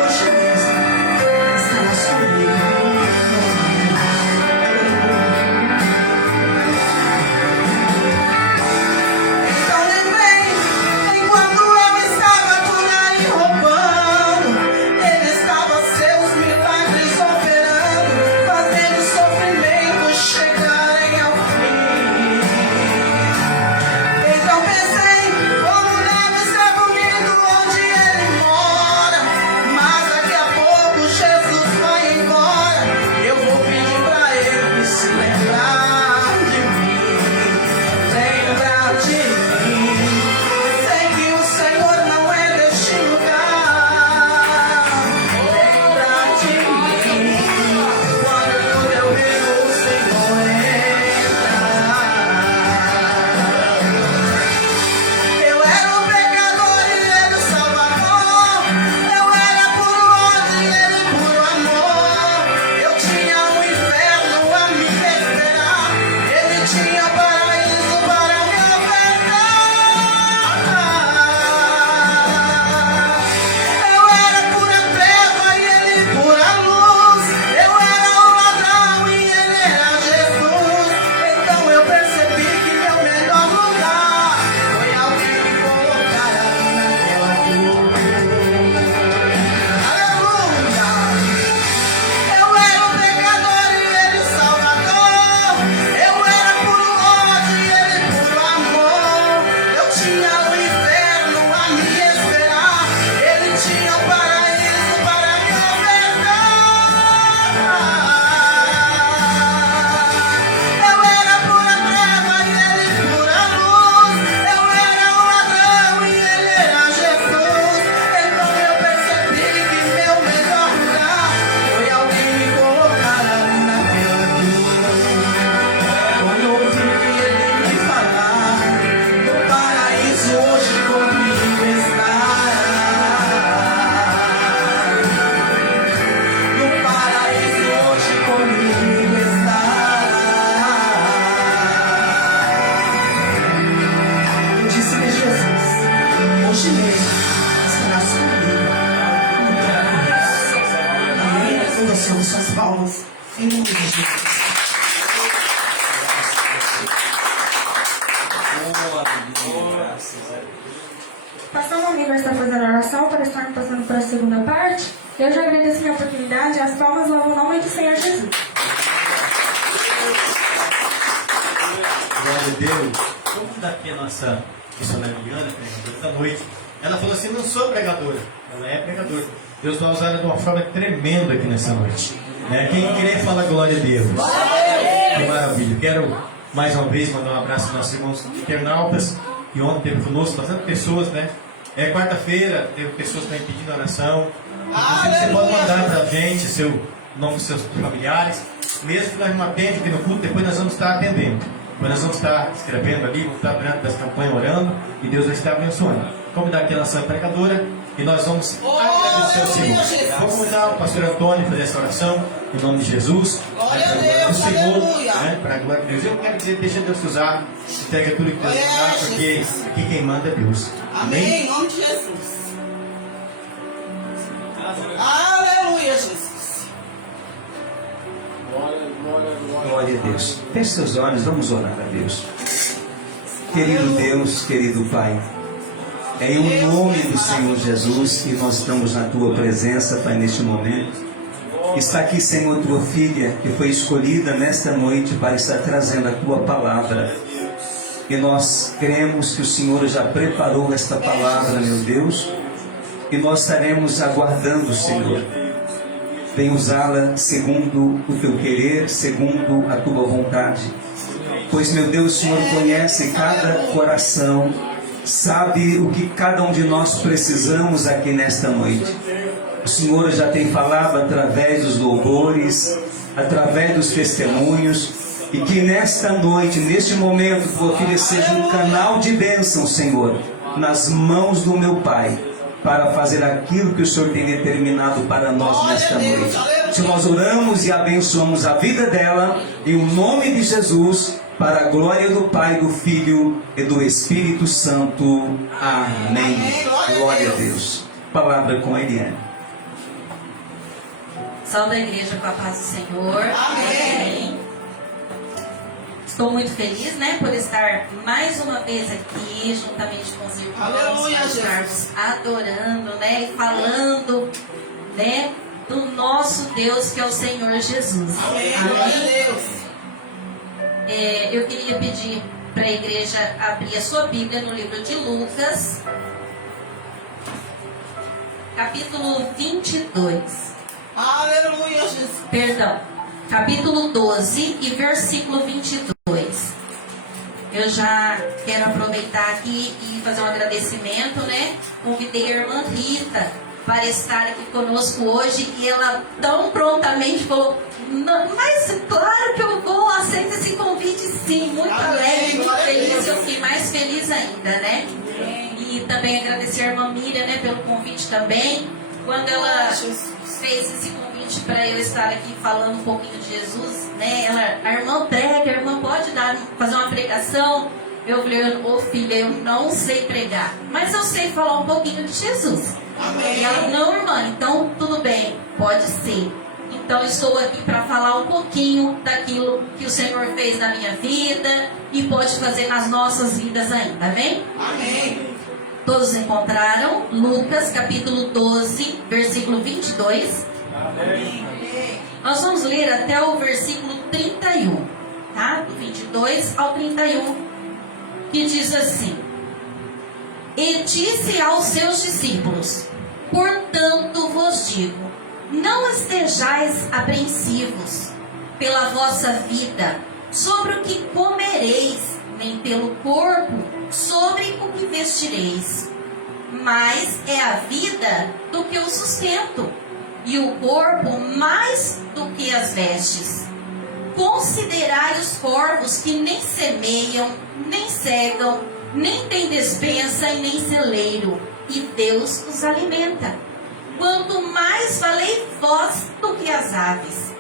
Hoje mesmo estarás comigo. Então lembrei, enquanto eu estava por aí roubando, ele estava seus milagres operando, fazendo o sofrimento chegarem ao fim. Então pensei, como deve ser bonito onde ele mora, mas daqui a pouco Jesus vai embora. Eu vou pedir pra ele se lembrar de mim. Lembra de mim. Sei que o Senhor não é deste lugar. Lembra de mim. Quando no teu reino o Senhor entrar. Eu era um pecador e ele o salvador. Eu era puro ódio e ele puro amor. Eu tinha o inferno a me esperar. Ele tinha paraíso para me ofertar. Eu era pura treva e ele pura luz. Eu era um ladrão e ele era Jesus. Então eu percebi que meu melhor lugar foi alguém me colocar ali naquela cruz. Aleluia! Eu era um pecador e ele o salvador. Eu era puro ódio e ele puro amor. Eu tinha o inferno a me esperar. Ele tinha o paraíso para me ofertar. Eu era pura treva e ele pura luz. Eu era um ladrão e ele era Jesus. Então eu percebi que meu melhor lugar foi alguém me colocar ali naquela cruz. Quando eu ouvi ele me falar, no paraíso hoje comigo estará. No paraíso hoje comigo estará. Eu disse-lhe, Jesus, hoje mesmo estarás comigo no paraíso. Amém? Todas sobre suas palmas, em nome de Jesus. Graças a Deus. Pastor Amigo está fazendo oração para estar passando para a segunda parte. Eu já agradeço a oportunidade, as palmas louvam o nome do Senhor Jesus. Glória a Deus. Vamos dar aqui a nossa missionária Liana, pregadora da noite. Ela falou assim: não sou pregadora. Ela é pregadora. Deus vai usar ela de uma forma tremenda aqui nessa noite. Né? Quem crê, fala glória a Deus. Que maravilha. Quero mais uma vez mandar um abraço aos nossos irmãos internautas, que ontem teve conosco bastante pessoas, né? Quarta-feira teve pessoas também pedindo oração. Inclusive, você pode mandar para a gente o nome dos seus familiares. Mesmo que nós não atendemos aqui no culto, depois nós vamos estar atendendo. Depois nós vamos estar escrevendo ali, vamos estar durante essa campanha orando, e Deus vai estar abençoando. Convidar aqui a nossa pregadora e nós vamos agradecer ao Senhor. Vamos convidar o pastor Antônio a fazer essa oração em nome de Jesus. Glória a Para Deus, o Senhor, aleluia. né, para a glória de Deus. Eu quero dizer, deixa Deus te usar, entrega tudo que Deus te dá, porque aqui quem manda é Deus. Amém. Em nome de Jesus. Aleluia, Jesus. Glória a Deus. Feche seus olhos, vamos orar a Deus. Querido Deus, querido Pai, é em o nome do Senhor Jesus que nós estamos na Tua presença, Pai, neste momento. Está aqui, Senhor, Tua filha, que foi escolhida nesta noite para estar trazendo a Tua palavra. E nós cremos que o Senhor já preparou esta palavra, meu Deus, e nós estaremos aguardando, Senhor. Vem usá-la segundo o Teu querer, segundo a Tua vontade. Pois, meu Deus, o Senhor conhece cada coração, sabe o que cada um de nós precisamos aqui nesta noite. O Senhor já tem falado através dos louvores, através dos testemunhos, e que nesta noite, neste momento, tua filha seja um canal de bênção, Senhor, nas mãos do meu Pai, para fazer aquilo que o Senhor tem determinado para nós nesta noite. Se nós oramos e abençoamos a vida dela, em o nome de Jesus, para a glória do Pai, do Filho e do Espírito Santo. Amém. Glória a Deus. Palavra com Eliane. Salve a igreja com a paz do Senhor. Amém. Estou muito feliz, né, por estar mais uma vez aqui, juntamente com os irmãos, para estarmos adorando, né, e falando, né, do nosso Deus, que é o Senhor Jesus. Amém. Amém. Eu queria pedir para a igreja abrir a sua Bíblia no livro de Lucas, capítulo 22. Aleluia, Jesus. Perdão, capítulo 12 e versículo 22. Eu já quero aproveitar aqui e fazer um agradecimento, né? Convidei a irmã Rita para estar aqui conosco hoje e ela tão prontamente falou: mas claro que eu vou, aceito esse convite sim, muito alegre, muito feliz, eu fiquei mais feliz ainda, né? E também agradecer a irmã Miriam, né, pelo convite também, quando ela fez esse convite para eu estar aqui falando um pouquinho de Jesus, né? A irmã prega, a irmã pode fazer uma pregação. Eu falei: ô filha, eu não sei pregar, mas eu sei falar um pouquinho de Jesus. Amém. E ela: não, irmã, então tudo bem, pode ser. Então estou aqui para falar um pouquinho daquilo que o Senhor fez na minha vida e pode fazer nas nossas vidas ainda, amém? Amém. Todos encontraram? Lucas capítulo 12, versículo 22. Amém. Nós vamos ler até o versículo 31, tá? Do 22 ao 31, que diz assim: E disse aos seus discípulos: Portanto vos digo, não estejais apreensivos pela vossa vida, sobre o que comereis, nem pelo corpo, sobre o que vestireis. Mais é a vida do que o sustento, e o corpo mais do que as vestes. Considerai os corvos que nem semeiam, nem cegam, nem têm despensa e nem celeiro, e Deus os alimenta. Quanto mais valei vós do que as aves.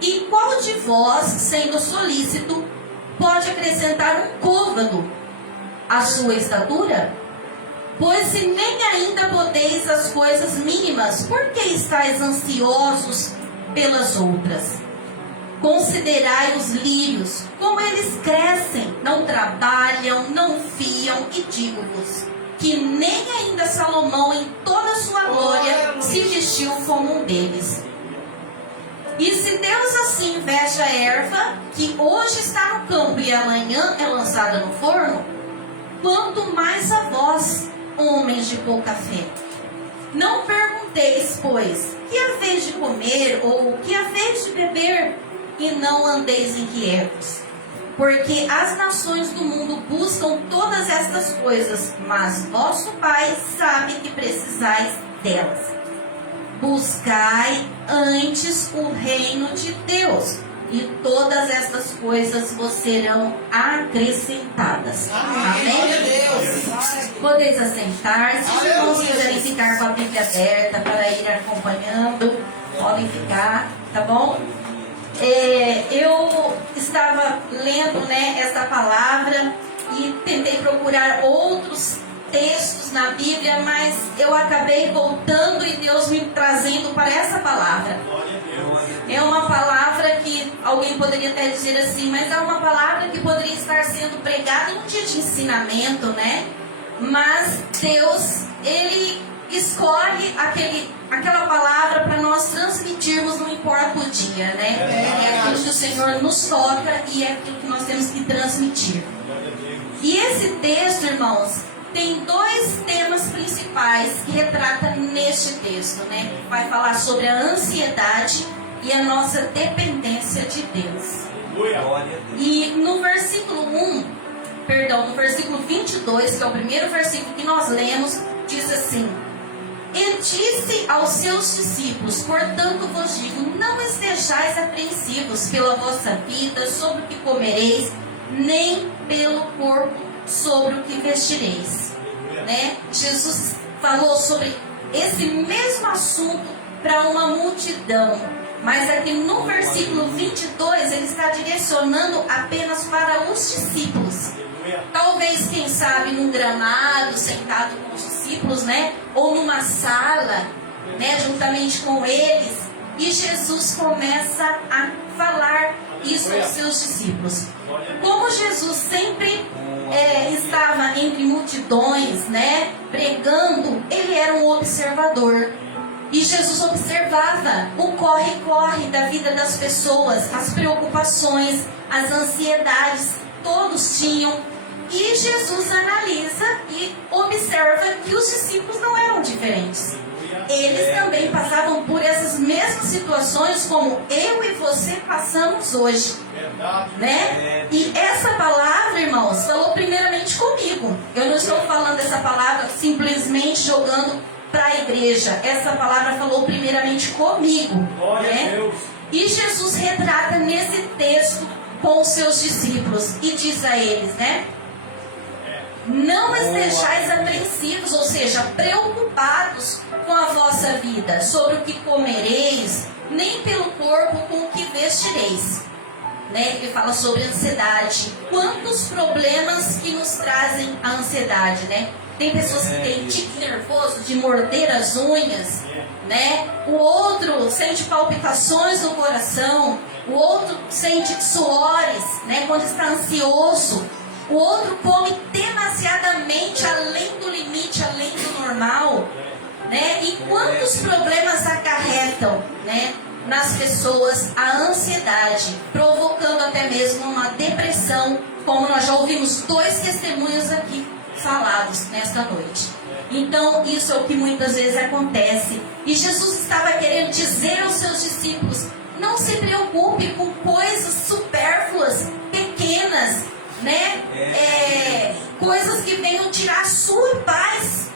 E qual de vós, sendo solícito, pode acrescentar um côvado à sua estatura? Pois se nem ainda podeis as coisas mínimas, por que estáis ansiosos pelas outras? Considerai os lírios, como eles crescem, não trabalham, não fiam, e digo-vos, que nem ainda Salomão em toda a sua glória se vestiu como um deles. E se Deus assim veste a erva, que hoje está no campo e amanhã é lançada no forno, quanto mais a vós, homens de pouca fé. Não pergunteis, pois, que haveis de comer ou que haveis de beber, e não andeis inquietos. Porque as nações do mundo buscam todas estas coisas, mas vosso Pai sabe que precisais delas. Buscai antes o reino de Deus, e todas estas coisas vos serão acrescentadas. Amém? Podeis assentar. Se os irmãos quiserem ficar com a Bíblia aberta para ir acompanhando, podem ficar, tá bom? Eu estava lendo, né, essa palavra e tentei procurar outros textos na Bíblia, mas eu acabei voltando e Deus me trazendo para essa palavra. É uma palavra que alguém poderia até dizer assim, mas é uma palavra que poderia estar sendo pregada em um dia de ensinamento, né? Mas Deus, Ele escolhe aquela palavra para nós transmitirmos, não importa o dia, né? É aquilo que o Senhor nos toca e é aquilo que nós temos que transmitir. E esse texto, irmãos, tem dois temas principais que retrata neste texto, né? Vai falar sobre a ansiedade e a nossa dependência de Deus. E no versículo 22, que é o primeiro versículo que nós lemos, diz assim: E disse aos seus discípulos, portanto vos digo, não estejais apreensivos pela vossa vida sobre o que comereis, nem pelo corpo sobre o que vestireis. Né? Jesus falou sobre esse mesmo assunto para uma multidão, mas aqui no versículo 22 ele está direcionando apenas para os discípulos. Talvez, quem sabe, num gramado, sentado com os discípulos, né? Ou numa sala, né? Juntamente com eles. E Jesus começa a falar isso aos seus discípulos. Como Jesus sempre estava entre multidões, né? Pregando, ele era um observador. E Jesus observava o corre-corre da vida das pessoas, as preocupações, as ansiedades, todos tinham. E Jesus analisa e observa que os discípulos não eram diferentes. Eles também passavam por essas mesmas situações como eu e você passamos hoje. Né? E essa palavra, irmãos, falou primeiramente comigo. Eu não estou falando essa palavra simplesmente jogando para a igreja. Essa palavra falou primeiramente comigo. Né? E Jesus retrata nesse texto com os seus discípulos e diz a eles, né? Não estejais apreensivos, ou seja, preocupados com a vossa vida, sobre o que comereis, nem pelo corpo com o que vestireis. Né? Ele fala sobre ansiedade. Quantos problemas que nos trazem a ansiedade, né? Tem pessoas que têm tique nervoso de morder as unhas, né? O outro sente palpitações no coração, o outro sente suores, né? Quando está ansioso. O outro come demasiadamente, além do limite, além do normal, né? E quantos problemas acarretam, né, nas pessoas a ansiedade, provocando até mesmo uma depressão, como nós já ouvimos dois testemunhos aqui falados nesta noite. Então, isso é o que muitas vezes acontece. E Jesus estava querendo dizer aos seus discípulos: não se preocupe com coisas supérfluas, pequenas, né? Coisas que venham tirar a sua paz,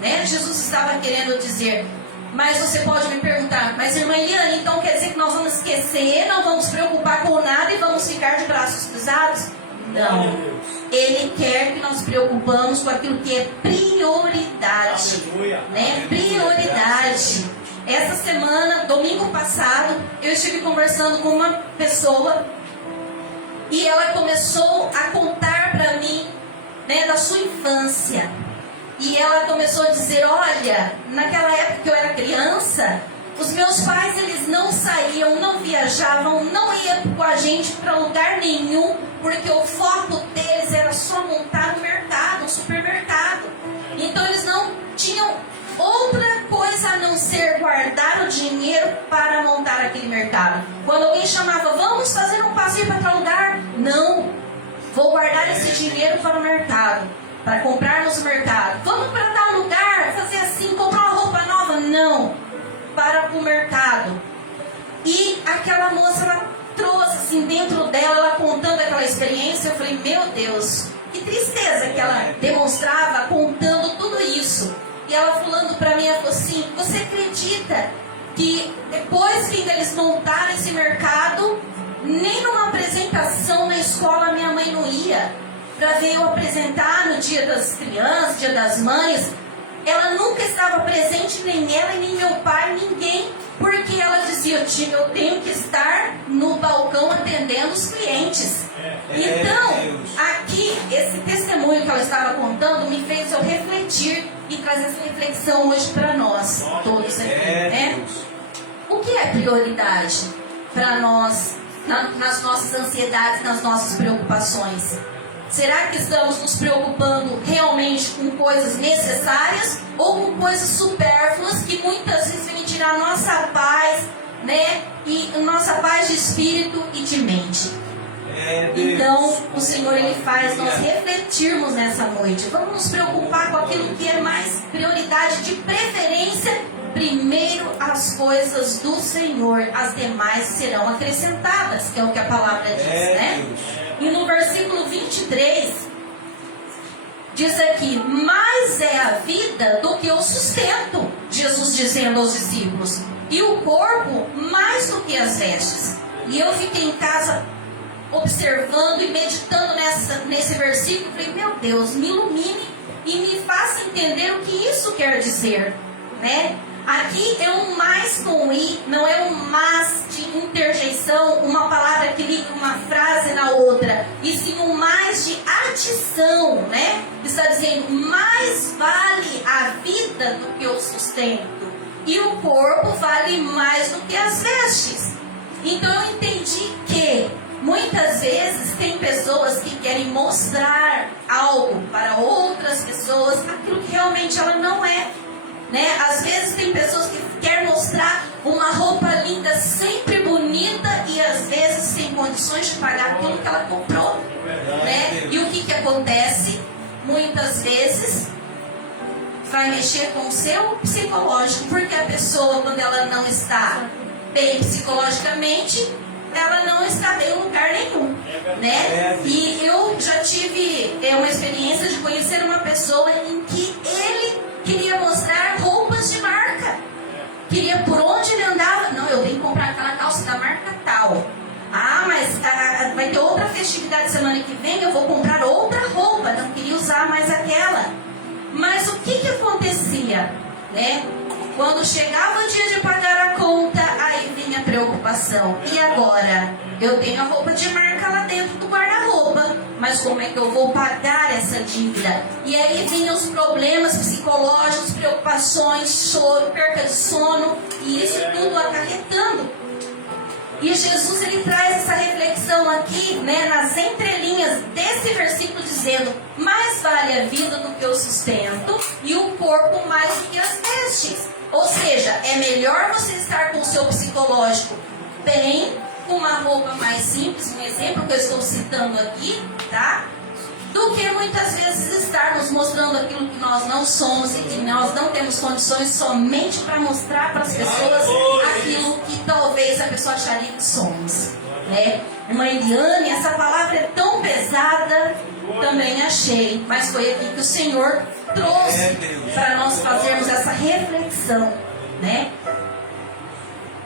né? Jesus estava querendo dizer. Mas você pode me perguntar: mas irmã Eliane, então quer dizer que nós vamos esquecer, não vamos preocupar com nada e vamos ficar de braços cruzados? Não. Ele quer que nós preocupamos com aquilo que é prioridade, né? Prioridade. Essa semana, domingo passado, eu estive conversando com uma pessoa e ela começou a contar para mim, né, da sua infância. E ela começou a dizer: olha, naquela época que eu era criança, os meus pais, eles não saíam, não viajavam, não iam com a gente para lugar nenhum, porque o foco deles era só montar um mercado, um supermercado. Então eles não tinham outra coisa a não ser guardar o dinheiro para montar aquele mercado. Quando alguém chamava: vamos fazer um passeio para tal lugar, não, vou guardar esse dinheiro para o mercado, para comprar nos mercados. Vamos para tal lugar, fazer assim, comprar uma roupa nova não, para o mercado. E aquela moça, ela trouxe assim dentro dela, ela contando aquela experiência. Eu falei, meu Deus, que tristeza que ela demonstrava contando tudo isso. E ela falando para mim, ela falou assim, você acredita que depois que eles montaram esse mercado, nem numa apresentação na escola minha mãe não ia para ver eu apresentar no dia das crianças, dia das mães? Ela nunca estava presente, nem ela e nem meu pai, ninguém, porque ela dizia, eu tenho que estar no balcão atendendo os clientes. Então, aqui, esse testemunho que ela estava contando me fez eu refletir e trazer essa reflexão hoje para nós, todos aqui, né? O que é prioridade para nós, nas nossas ansiedades, nas nossas preocupações? Será que estamos nos preocupando realmente com coisas necessárias ou com coisas supérfluas que muitas vezes vêm tirar a nossa paz, né? E nossa paz de espírito e de mente. Então, o Senhor, Ele faz nós refletirmos nessa noite. Vamos nos preocupar com aquilo que é mais prioridade, de preferência, primeiro as coisas do Senhor, as demais serão acrescentadas, que é o que a palavra diz, né? E no versículo 23, diz aqui, mais é a vida do que o sustento, Jesus dizendo aos discípulos, e o corpo mais do que as vestes. E eu fiquei em casa observando e meditando nesse versículo, falei, meu Deus, me ilumine e me faça entender o que isso quer dizer, né? Aqui é um mais com i, não é um mas de interjeição, uma palavra que liga uma frase na outra, e sim um mais de adição, né? Está dizendo, mais vale a vida do que o sustento, e o corpo vale mais do que as vestes. Então eu entendi que muitas vezes tem pessoas que querem mostrar algo para outras pessoas, aquilo que realmente ela não é, né? Às vezes tem pessoas que querem mostrar uma roupa linda, sempre bonita, e às vezes sem condições de pagar aquilo que ela comprou, né? E o que acontece? Muitas vezes vai mexer com o seu psicológico, porque a pessoa, quando ela não está bem psicologicamente, ela não está bem em lugar nenhum, né? E eu já tive uma experiência de conhecer uma pessoa em que ele queria mostrar roupas de marca, queria por onde ele andava, não, eu tenho que comprar aquela calça da marca tal. Ah, mas vai ter outra festividade semana que vem, eu vou comprar outra roupa, não queria usar mais aquela. Mas o que acontecia, né? Quando chegava o dia de pagar a conta, aí vinha a preocupação. E agora? Eu tenho a roupa de marca lá dentro do guarda-roupa, mas como é que eu vou pagar essa dívida? E aí vinham os problemas psicológicos, preocupações, choro, perca de sono, e isso tudo acarretando. E Jesus, ele traz essa reflexão aqui, né, nas entrelinhas desse versículo, dizendo, mais vale a vida do que o sustento, e o corpo mais do que as vestes. Ou seja, é melhor você estar com o seu psicológico bem, com uma roupa mais simples, um exemplo que eu estou citando aqui, tá? Do que muitas vezes estarmos mostrando aquilo que nós não somos e que nós não temos condições somente para mostrar para as pessoas aquilo que talvez a pessoa acharia que somos, né? Irmã Eliane, essa palavra é tão pesada, também achei, mas foi aqui que o Senhor trouxe para nós fazermos essa reflexão, né?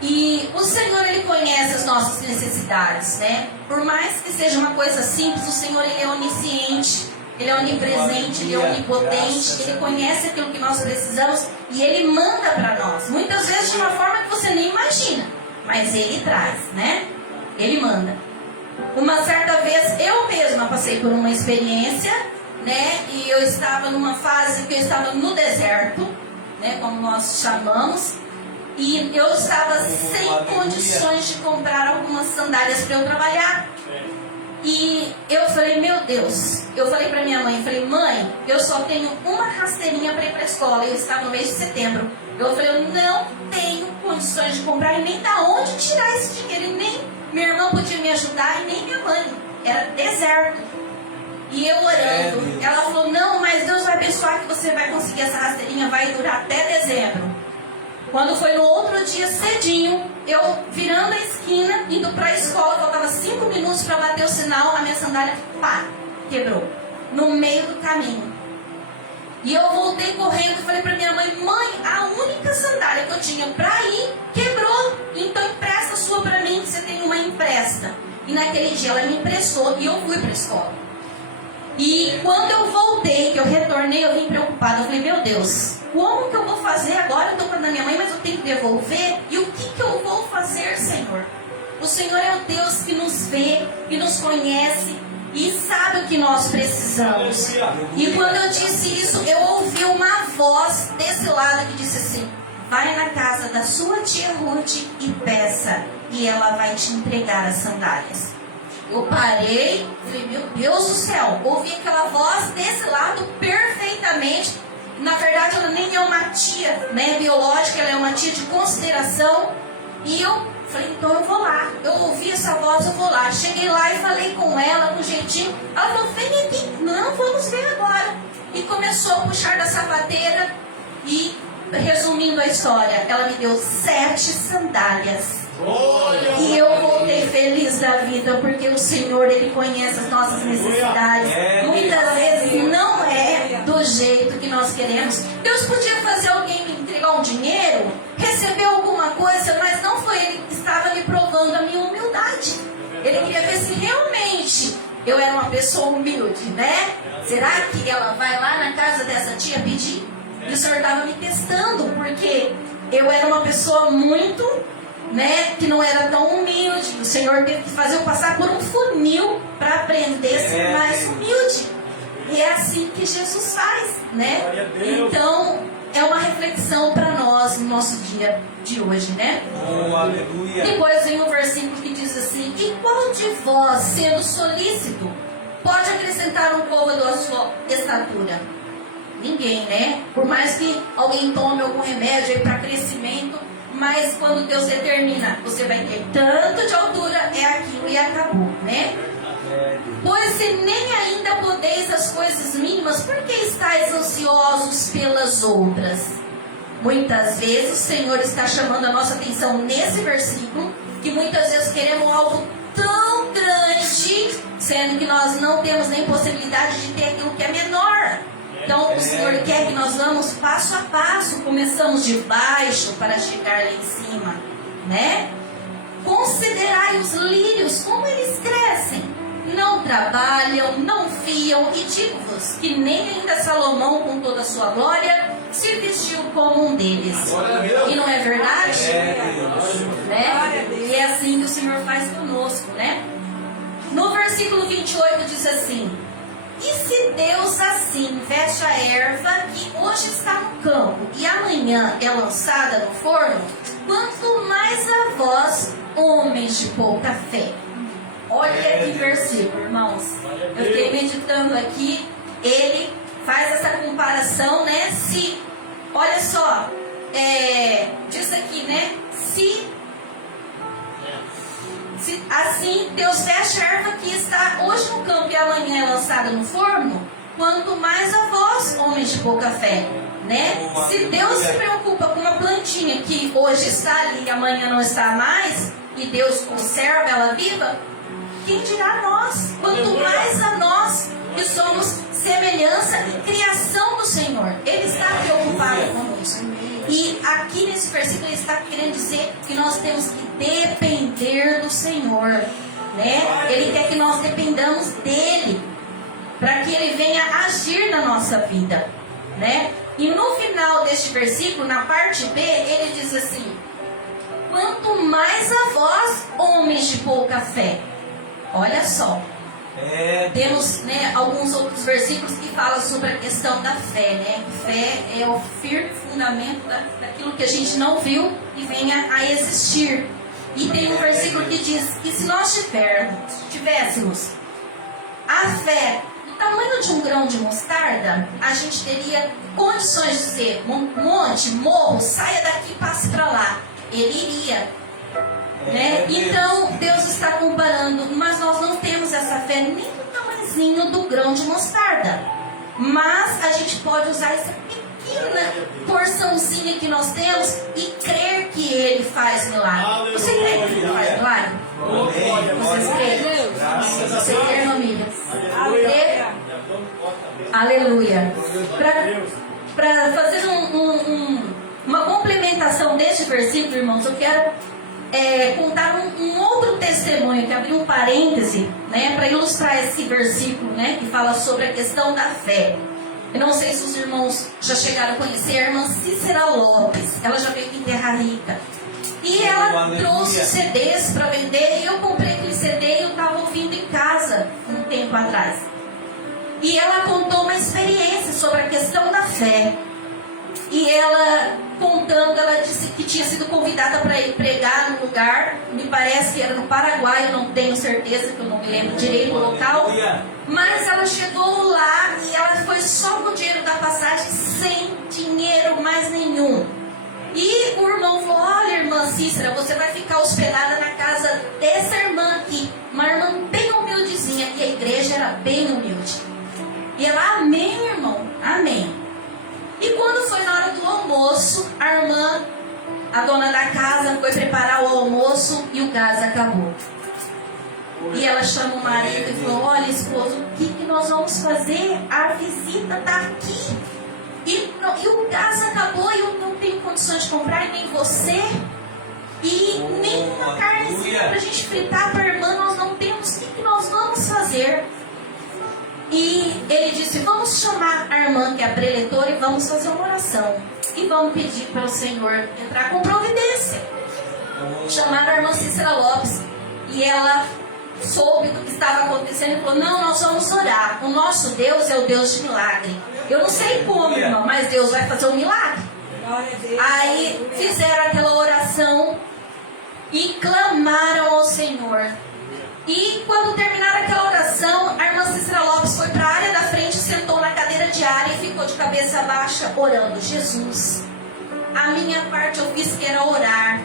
E o Senhor, Ele conhece as nossas necessidades, né? Por mais que seja uma coisa simples, o Senhor, Ele é onisciente, Ele é onipresente, Ele é onipotente, Ele conhece aquilo que nós precisamos e Ele manda para nós. Muitas vezes de uma forma que você nem imagina, mas Ele traz, né? Ele manda. Uma certa vez, eu mesma passei por uma experiência, né? E eu estava numa fase que eu estava no deserto, né? Como nós chamamos. E eu estava sem condições de comprar algumas sandálias para eu trabalhar. E eu falei, meu Deus, eu falei para minha mãe, falei, mãe, eu só tenho uma rasteirinha para ir para a escola. Eu estava no mês de setembro. Eu falei, eu não tenho condições de comprar e nem da onde tirar esse dinheiro. E nem minha irmã podia me ajudar e nem minha mãe. Era deserto. E eu orando, ela falou, não, mas Deus vai abençoar que você vai conseguir essa rasteirinha, vai durar até dezembro. Quando foi no outro dia cedinho, eu virando a esquina, indo para a escola, faltava 5 minutos para bater o sinal, a minha sandália, pá, quebrou. No meio do caminho. E eu voltei correndo e falei para minha mãe: mãe, a única sandália que eu tinha para ir quebrou. Então empresta a sua para mim, que você tem uma, empresta. E naquele dia ela me emprestou e eu fui para a escola. E quando eu voltei, que eu retornei, eu vim preocupada. Eu falei: meu Deus, como que eu vou fazer agora? Eu estou com a minha mãe, mas eu tenho que devolver. E o que eu vou fazer, Senhor? O Senhor é o Deus que nos vê, que nos conhece e sabe o que nós precisamos. E quando eu disse isso, eu ouvi uma voz desse lado que disse assim: vai na casa da sua tia Ruth e peça, e ela vai te entregar as sandálias. Eu parei, falei: meu Deus do céu, ouvi aquela voz desse lado perfeitamente. Na verdade, ela nem é uma tia, né, biológica, ela é uma tia de consideração. E eu falei: então eu vou lá. Eu ouvi essa voz, eu vou lá. Cheguei lá e falei com ela, com jeitinho. Ela falou: vem aqui. Não, vamos ver agora. E começou a puxar da sapateira. E, resumindo a história, ela me deu 7 sandálias. E eu voltei feliz da vida, porque o Senhor, Ele conhece as nossas necessidades. Muitas vezes não é do jeito que nós queremos. Deus podia fazer alguém me entregar um dinheiro, receber alguma coisa, mas não foi Ele que estava me provando a minha humildade. Ele queria ver se realmente eu era uma pessoa humilde, né? Será que ela vai lá na casa dessa tia pedir? E o Senhor estava me testando, porque eu era uma pessoa muito, né, que não era tão humilde. O Senhor teve que fazer eu passar por um funil para aprender a ser mais humilde. E é assim que Jesus faz, né? Então, é uma reflexão para nós no nosso dia de hoje, né? Oh, aleluia. Depois vem um versículo que diz assim: e qual de vós, sendo solícito, pode acrescentar um côvado à sua estatura? Ninguém, né? Por mais que alguém tome algum remédio aí para crescimento, mas quando Deus determina, você vai ter tanto de altura, é aquilo e acabou, né? Pois se nem ainda podeis as coisas mínimas, por que estáis ansiosos pelas outras? Muitas vezes o Senhor está chamando a nossa atenção nesse versículo, que muitas vezes queremos algo tão grande, sendo que nós não temos nem possibilidade de ter aquilo que é menor. Então o Senhor quer que nós vamos passo a passo, começamos de baixo para chegar lá em cima, né? Considerai os lírios, como eles crescem. Não trabalham, não fiam, e digo-vos que nem ainda Salomão, com toda a sua glória, se vestiu como um deles. E não é verdade? Né? E é assim que o Senhor faz conosco, né? No versículo 28 diz assim: e se Deus assim veste a erva que hoje está no campo e amanhã é lançada no forno, quanto mais a vós, homens de pouca fé. Olha que versículo, irmãos. Eu fiquei meditando aqui. Ele faz essa comparação, né? Se, olha só, diz aqui, né? Se assim Deus veste a erva que está hoje no campo e amanhã é lançada no forno, quanto mais a vós, homens de pouca fé, né? Se Deus se preocupa com uma plantinha que hoje está ali e amanhã não está mais, e Deus conserva ela viva, quem dirá nós? Quanto mais a nós que somos semelhança e criação do Senhor. Ele está preocupado conosco. E aqui nesse versículo ele está querendo dizer que nós temos que depender do Senhor, né? Ele quer que nós dependamos dele, para que ele venha agir na nossa vida, né? E no final deste versículo, na parte B, ele diz assim: quanto mais a vós, homens de pouca fé. Olha só, temos, né, alguns outros versículos que falam sobre a questão da fé, né? Fé é o firme fundamento daquilo que a gente não viu e venha a existir. E tem um versículo que diz que se nós tivéssemos a fé do tamanho de um grão de mostarda, a gente teria condições de dizer: monte, morro, saia daqui e passe para lá. Ele iria. Né? Então Deus está comparando, mas nós não temos essa fé nem do tamanhozinho do grão de mostarda, mas a gente pode usar esse pequena porçãozinha que nós temos e crer que Ele faz milagre. Você crê que Ele faz milagre? Vocês creem? Você crê, família? Crê? Aleluia. Para fazer uma complementação deste versículo, irmãos, eu quero contar um outro testemunho, que abri um parêntese, né, para ilustrar esse versículo, né, que fala sobre a questão da fé. Eu não sei se os irmãos já chegaram a conhecer a irmã Cícera Lopes. Ela já veio aqui em Terra Rica. E ela trouxe CDs para vender, e eu comprei aquele CD e eu estava ouvindo em casa um tempo atrás. E ela contou uma experiência sobre a questão da fé. E ela contando, ela disse que tinha sido convidada para ir pregar num lugar, me parece que era no Paraguai, eu não tenho certeza, que eu não me lembro direito do local. Mas ela chegou lá e ela foi só com o dinheiro da passagem, sem dinheiro mais nenhum. E o irmão falou: olha, irmã Cícera, você vai ficar hospedada na casa dessa irmã aqui, uma irmã bem humildezinha, e a igreja era bem humilde. E ela: amém, irmão, amém. E quando foi na hora do almoço, a irmã, a dona da casa, foi preparar o almoço e o gás acabou. E ela chamou o marido e falou: olha, esposo, o que nós vamos fazer? A visita está aqui. E o gás acabou e eu não tenho condições de comprar, e nem você. E nem uma carnezinha para a gente fritar para a irmã nós não temos. O que nós vamos fazer? E ele disse: vamos chamar a irmã que é a preletora e vamos fazer uma oração. E vamos pedir para o Senhor entrar com providência. Chamaram a irmã Cícera Lopes. E ela soube do que estava acontecendo e falou: não, nós vamos orar. O nosso Deus é o Deus de milagre. Eu não sei como, irmão, mas Deus vai fazer um milagre. Aí fizeram aquela oração e clamaram ao Senhor. E quando terminaram aquela oração, a irmã Cícera Lopes foi para a área da frente, sentou na cadeira de área e ficou de cabeça baixa orando: Jesus, a minha parte eu fiz que era orar.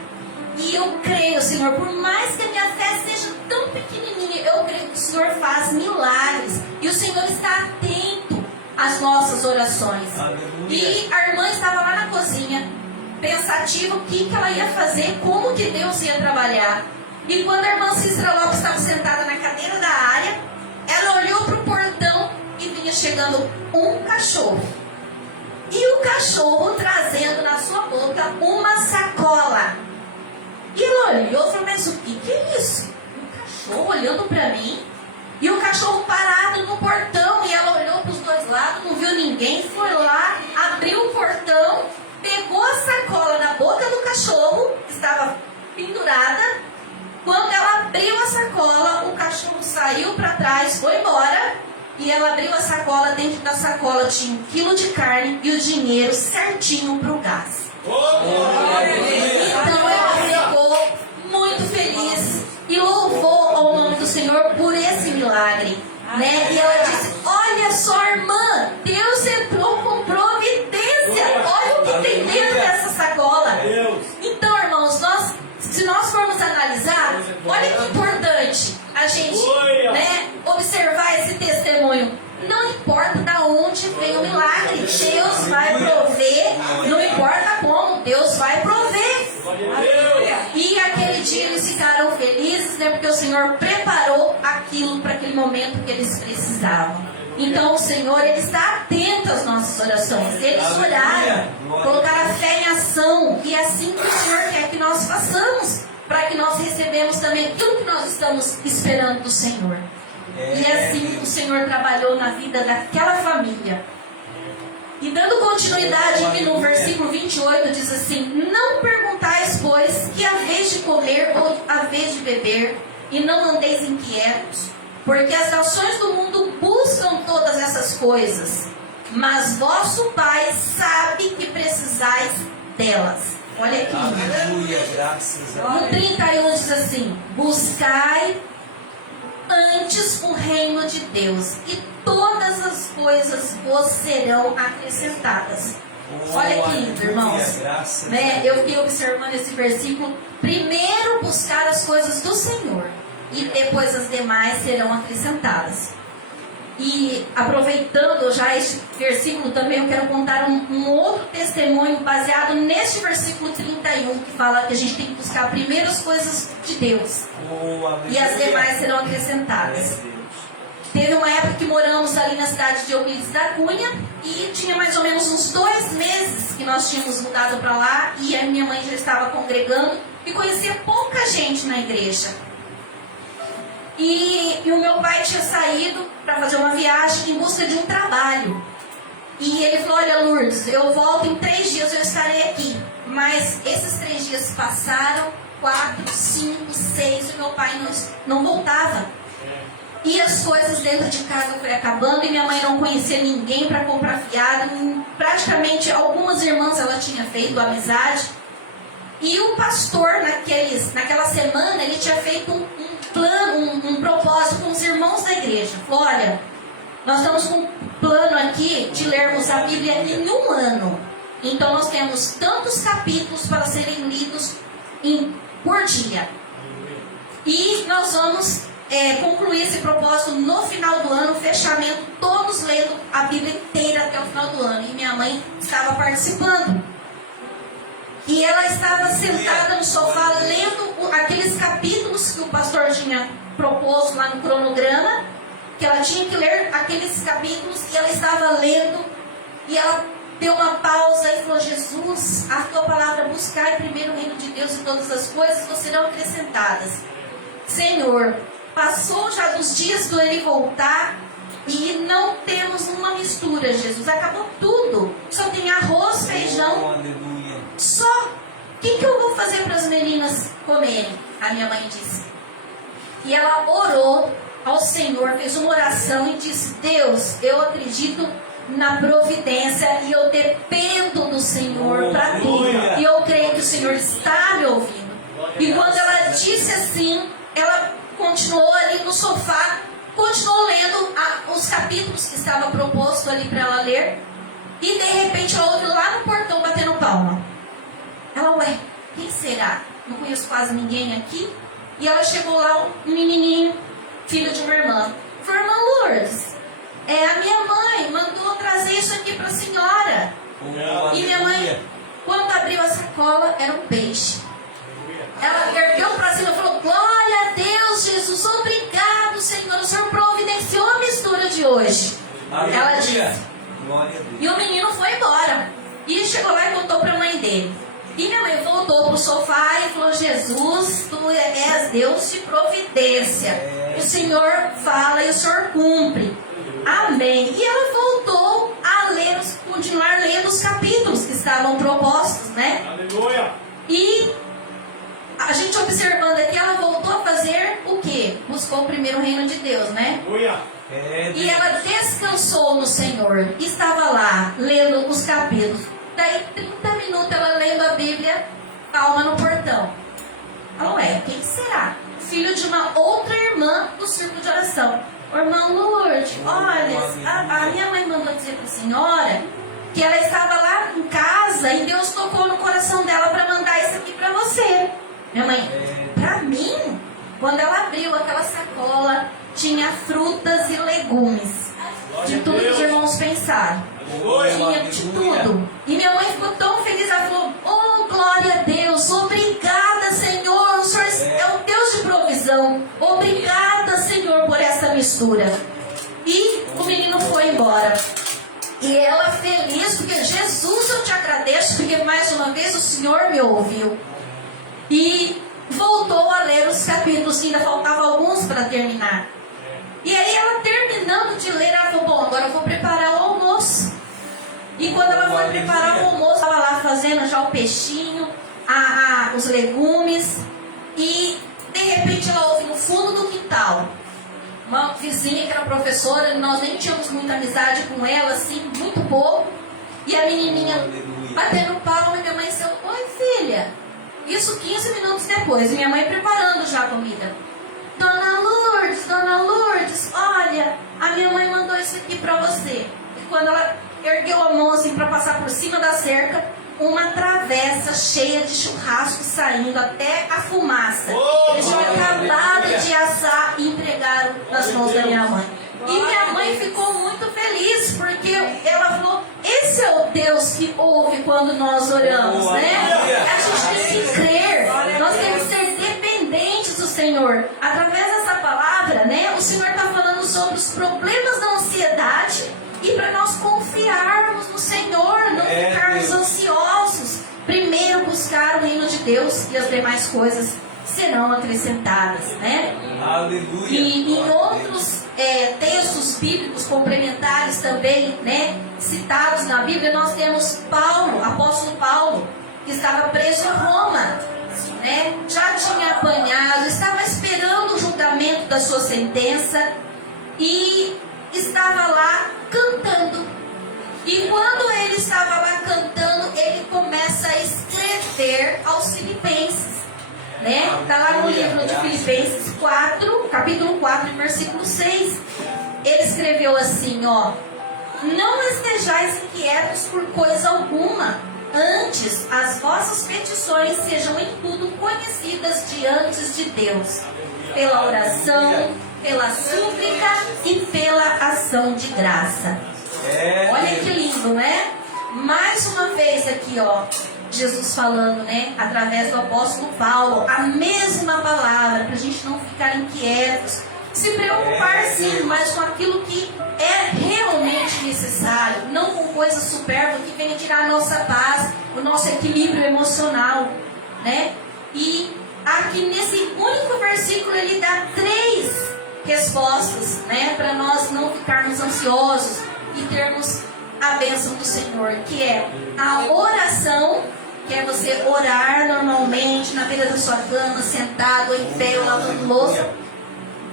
E eu creio, Senhor, por mais que a minha fé seja tão pequenininha, eu creio que o Senhor faz milagres. E o Senhor está atento às nossas orações. Aleluia. E a irmã estava lá na cozinha, pensativa o que ela ia fazer, como que Deus ia trabalhar. E quando a irmã Cícera Lopes estava sentada na cadeira da área, ela olhou para o portão e vinha chegando um cachorro. E o cachorro trazendo na sua boca uma sacola. E ela olhou e falou: mas o que é isso? Um cachorro olhando para mim. E o cachorro parado no portão. E ela olhou para os dois lados, não viu ninguém. Foi lá, abriu o portão, pegou a sacola na boca do cachorro, que estava pendurada. Quando ela abriu a sacola, o cachorro saiu para trás, foi embora. E ela abriu a sacola, dentro da sacola tinha 1 quilo de carne e o dinheiro certinho para o gás. Então ela ficou muito feliz e louvou ao nome do Senhor por esse milagre, né? E ela disse: olha só, irmã, Deus entrou com providência. Olha o que tem dentro dessa sacola. Então, irmãos, se nós formos analisar, olha que importante a gente, né, observar esse testemunho. Não importa de onde vem o milagre, Deus vai prover. Não importa como, Deus vai prover. E aquele dia eles ficaram felizes, né, porque o Senhor preparou aquilo para aquele momento que eles precisavam. Então o Senhor, Ele está atento às nossas orações. Eles oraram, colocaram a fé em ação. E é assim que o Senhor quer que nós façamos, para que nós recebamos também aquilo que nós estamos esperando do Senhor. E assim o Senhor trabalhou na vida daquela família. E dando continuidade aqui no versículo 28, diz assim: não perguntais, pois, que a vez de comer ou a vez de beber, e não andeis inquietos, porque as nações do mundo buscam todas essas coisas, mas vosso Pai sabe que precisais delas. Olha aqui. Aleluia, graças a Deus. No 31 diz assim: buscai antes o reino de Deus, e todas as coisas vos serão acrescentadas. Olha que lindo, irmãos, né? Eu fiquei observando esse versículo. Primeiro buscar as coisas do Senhor, e depois as demais serão acrescentadas. E aproveitando já este versículo também, eu quero contar um outro testemunho baseado neste versículo 31, que fala que a gente tem que buscar primeiro as coisas de Deus e as demais serão acrescentadas. Teve uma época que moramos ali na cidade de Euclides da Cunha e tinha mais ou menos uns 2 meses que nós tínhamos mudado para lá e a minha mãe já estava congregando e conhecia pouca gente na igreja. E o meu pai tinha saído para fazer uma viagem em busca de um trabalho. E ele falou: olha, Lourdes, eu volto em 3 dias, eu estarei aqui. Mas esses 3 dias passaram, 4, 5, 6, e meu pai não voltava. E as coisas dentro de casa foi acabando e minha mãe não conhecia ninguém para comprar fiado. Praticamente algumas irmãs ela tinha feito amizade. E o pastor, naquela semana, ele tinha feito um plano, um propósito com os irmãos da igreja. Falou: olha, nós estamos com um plano aqui de lermos a Bíblia em 1 ano. Então nós temos tantos capítulos para serem lidos por dia. E nós vamos concluir esse propósito no final do ano, fechamento, todos lendo a Bíblia inteira até o final do ano. E minha mãe estava participando. E ela estava sentada no sofá lendo aqueles capítulos que o pastor tinha proposto lá no cronograma, que ela tinha que ler aqueles capítulos, e ela estava lendo, e ela deu uma pausa e falou: Jesus, a tua palavra, buscar primeiro o reino de Deus e todas as coisas serão acrescentadas. Senhor, passou já dos dias do ele voltar e não temos uma mistura, Jesus, acabou tudo, só tem arroz, feijão. Aleluia. Só, o que eu vou fazer para as meninas comerem? A minha mãe disse. E ela orou ao Senhor, fez uma oração e disse: Deus, eu acredito na providência e eu dependo do Senhor para tudo. E eu creio que o Senhor está me ouvindo. E quando ela disse assim, ela continuou ali no sofá, continuou lendo os capítulos que estava proposto ali para ela ler. E de repente ela ouviu lá no portão batendo palma. Ela: ué, quem será? Não conheço quase ninguém aqui. E ela chegou lá, um menininho, filho de uma irmã. Falou: irmã Lourdes, a minha mãe mandou trazer isso aqui para a senhora. E minha mãe, quando abriu a sacola, era um peixe. Ela ergueu para cima e falou: glória a Deus, Jesus, obrigado, Senhor, o Senhor providenciou a mistura de hoje. Ela disse. E o menino foi embora. E chegou lá e contou para a mãe dele. E minha mãe voltou para o sofá e falou: Jesus, tu és Deus de providência. O Senhor fala e o Senhor cumpre. Amém. E ela voltou a continuar lendo os capítulos que estavam propostos, né? Aleluia. E a gente observando aqui, ela voltou a fazer o quê? Buscou o primeiro reino de Deus, né? Aleluia. E ela descansou no Senhor. Estava lá, lendo os capítulos. Daí 30 minutos ela lendo a Bíblia, calma no portão. Ela: ué, quem será? Filho de uma outra irmã do círculo de oração. Irmã Lourdes, olha, a minha mãe mandou dizer para a senhora que ela estava lá em casa e Deus tocou no coração dela para mandar isso aqui para você. Minha mãe: para mim? Quando ela abriu aquela sacola, tinha frutas e legumes. De tudo que os irmãos pensaram. Tinha de tudo. E minha mãe ficou tão feliz. Ela falou: oh, glória a Deus. Obrigada, Senhor. O Senhor é o Deus de provisão. Obrigada, Senhor, por essa mistura. E o menino foi embora. E ela feliz, porque Jesus, eu te agradeço, porque mais uma vez o Senhor me ouviu. E voltou a ler os capítulos, ainda faltavam alguns para terminar. E aí ela, terminando de ler, ela falou: bom, agora eu vou preparar o almoço. E quando ela foi preparar o almoço, estava lá fazendo já o peixinho, os legumes. E de repente ela ouve no fundo do quintal uma vizinha que era professora, nós nem tínhamos muita amizade com ela, assim, muito pouco. E a menininha batendo palma, e minha mãe disse: oi, filha. Isso 15 minutos depois, e minha mãe preparando já a comida. Dona Lourdes, olha, a minha mãe mandou isso aqui para você. E quando ela ergueu a mão assim para passar por cima da cerca, uma travessa cheia de churrasco saindo até a fumaça. Eles tinham acabado de assar e entregaram nas mãos da minha mãe. E minha mãe ficou esse é o Deus que ouve quando nós oramos, né? A gente tem que crer, nós temos que ser dependentes do Senhor. Através dessa palavra, né? O Senhor está falando sobre os problemas da ansiedade e para nós confiarmos no Senhor, não ficarmos ansiosos. Primeiro buscar o reino de Deus e as demais coisas serão acrescentadas, né? Aleluia. E em outros textos bíblicos complementares também, né, citados na Bíblia, nós temos Paulo, apóstolo Paulo, que estava preso em Roma, né? Já tinha apanhado, estava esperando o julgamento da sua sentença e estava lá cantando. E quando ele estava lá cantando, ele começa a escrever aos filipenses, né? Está lá no livro de Filipenses 4, capítulo 4, versículo 6. Ele escreveu assim, ó: não estejais inquietos por coisa alguma, antes as vossas petições sejam em tudo conhecidas diante de Deus, pela oração, pela súplica e pela ação de graça. Olha que lindo, né? Mais uma vez aqui, ó, Jesus falando, né, através do apóstolo Paulo, a mesma palavra, para a gente não ficar inquietos, se preocupar sim, mas com aquilo que é realmente necessário, não com coisas supérfluas que venham tirar a nossa paz, o nosso equilíbrio emocional, né? E aqui nesse único versículo ele dá 3 respostas, né, para nós não ficarmos ansiosos e termos a bênção do Senhor, que é a oração, que é você orar normalmente na beira da sua cama, sentado ou em pé, ou lavando louça.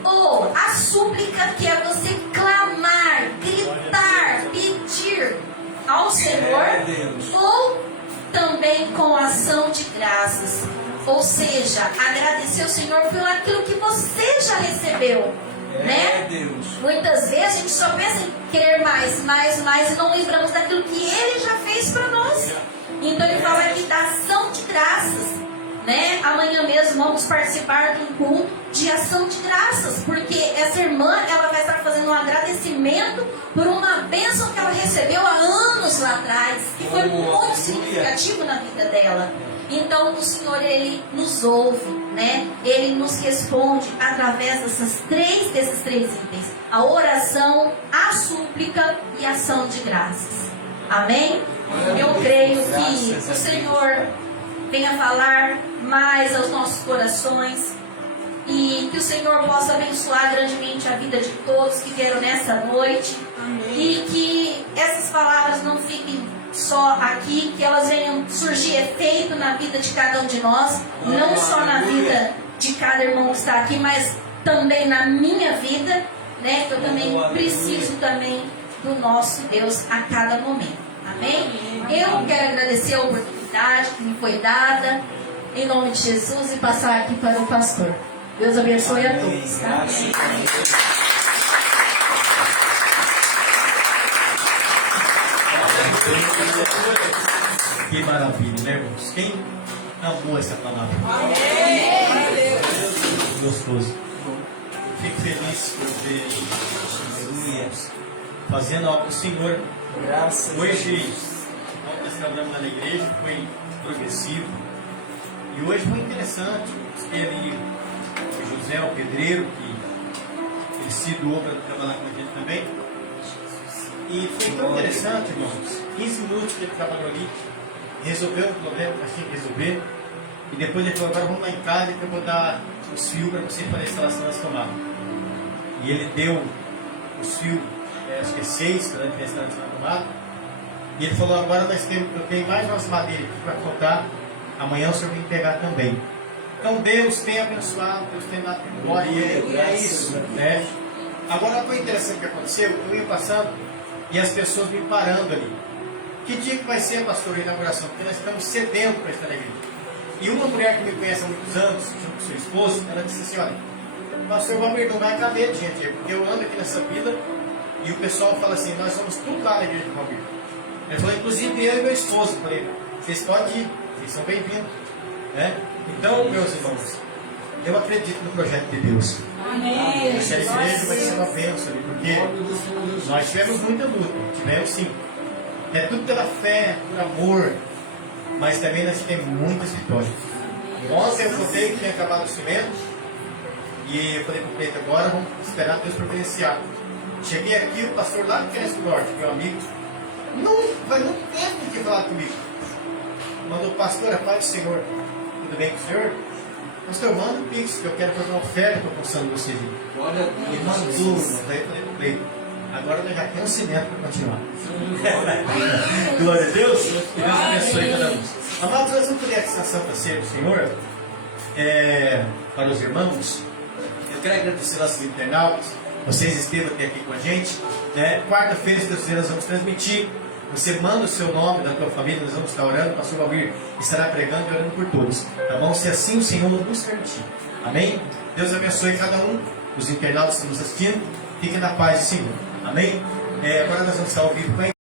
Ou a súplica, que é você clamar, gritar, pedir ao Senhor. Ou também com ação de graças, ou seja, agradecer ao Senhor pelo aquilo que você já recebeu, né? Muitas vezes a gente só pensa em querer mais, e não lembramos daquilo que Ele já fez para nós. Então Ele fala aqui da ação de graças, né? Amanhã mesmo vamos participar de um culto de ação de graças, porque essa irmã, ela vai estar fazendo um agradecimento por uma bênção que ela recebeu há anos lá atrás, que foi muito significativo na vida dela. Então o Senhor, Ele nos ouve, né? Ele nos responde através desses três itens: a oração, a súplica e a ação de graças. Amém? Eu creio que o Senhor venha falar mais aos nossos corações e que o Senhor possa abençoar grandemente a vida de todos que vieram nessa noite. E que essas palavras não fiquem só aqui, que elas venham surgir efeito na vida de cada um de nós, não só na vida de cada irmão que está aqui, mas também na minha vida, né? Que eu também preciso também do nosso Deus a cada momento. Amém? Eu quero agradecer a oportunidade que me foi dada, em nome de Jesus, e passar aqui para o pastor. Deus abençoe a todos, tá? Que maravilha, né, irmãos? Quem amou essa palavra? Gostoso. Fico feliz por ver Jesus fazendo algo do Senhor. Graças hoje, nós trabalhamos lá na igreja, foi progressivo. E hoje foi interessante. Tem ali o José, o pedreiro, que ele se doou para trabalhar com a gente também. E foi tão interessante, irmãos. 15 minutos que ele trabalhou ali, resolveu o problema que nós tínhamos que resolver. E depois ele falou: agora vamos lá em casa que eu vou dar os fios para você fazer a instalação das tomadas. E ele deu os fios, acho que é 6, para a instalação da tomada. E ele falou: agora eu tenho mais umas madeiras aqui para cortar. Amanhã o senhor vem pegar também. Então Deus tem abençoado, Deus tem dado glória, e é isso, né? Agora foi interessante o que aconteceu. Eu ia passando e as pessoas me parando ali. Que dia que vai ser, pastor, a inauguração? Porque nós estamos sedentos para estar na igreja. E uma mulher que me conhece há muitos anos, junto com seu esposo, ela disse assim: olha, pastor Valmir, não vai caber de gente aí, porque eu ando aqui nessa vila e o pessoal fala assim: nós somos tudo lá na igreja de Valmir. Ele falou: inclusive eu e meu esposo. Eu falei: vocês podem ir, vocês são bem-vindos, né? Então, meus irmãos, eu acredito no projeto de Deus. Amém. Essa igreja vai ser uma bênção ali, porque nós tivemos muita luta, tivemos sim. É tudo pela fé, por amor, mas também nós temos muitas vitórias. Ontem eu contei que tinha acabado o cimento e eu falei para o Cleito, agora vamos esperar Deus providenciar. Cheguei aqui, o pastor lá do Cresce Norte, meu amigo, não teve o que falar comigo. Mandou, pastor, a paz do Senhor, tudo bem com o senhor? Pastor, manda o Pix, que eu quero fazer uma oferta para a função de vocês. E mandou, daí eu falei para o Cleito, agora nós já temos um cimento para continuar. Glória a Deus, que Deus abençoe cada um. Amados, nós vamos pedir essa santa ceia do Senhor para os irmãos. Eu quero agradecer nossos internautas. Vocês esteve aqui com a gente, né? Quarta-feira, se Deus quiser, nós vamos transmitir. Você manda o seu nome da tua família, nós vamos estar orando. O pastor Valmir estará pregando e orando por todos, tá bom? Se assim o Senhor nos permitir, amém? Deus abençoe cada um, os internautas que estão nos assistindo. Fiquem na paz do Senhor, amém? Agora nós vamos estar ao vivo com a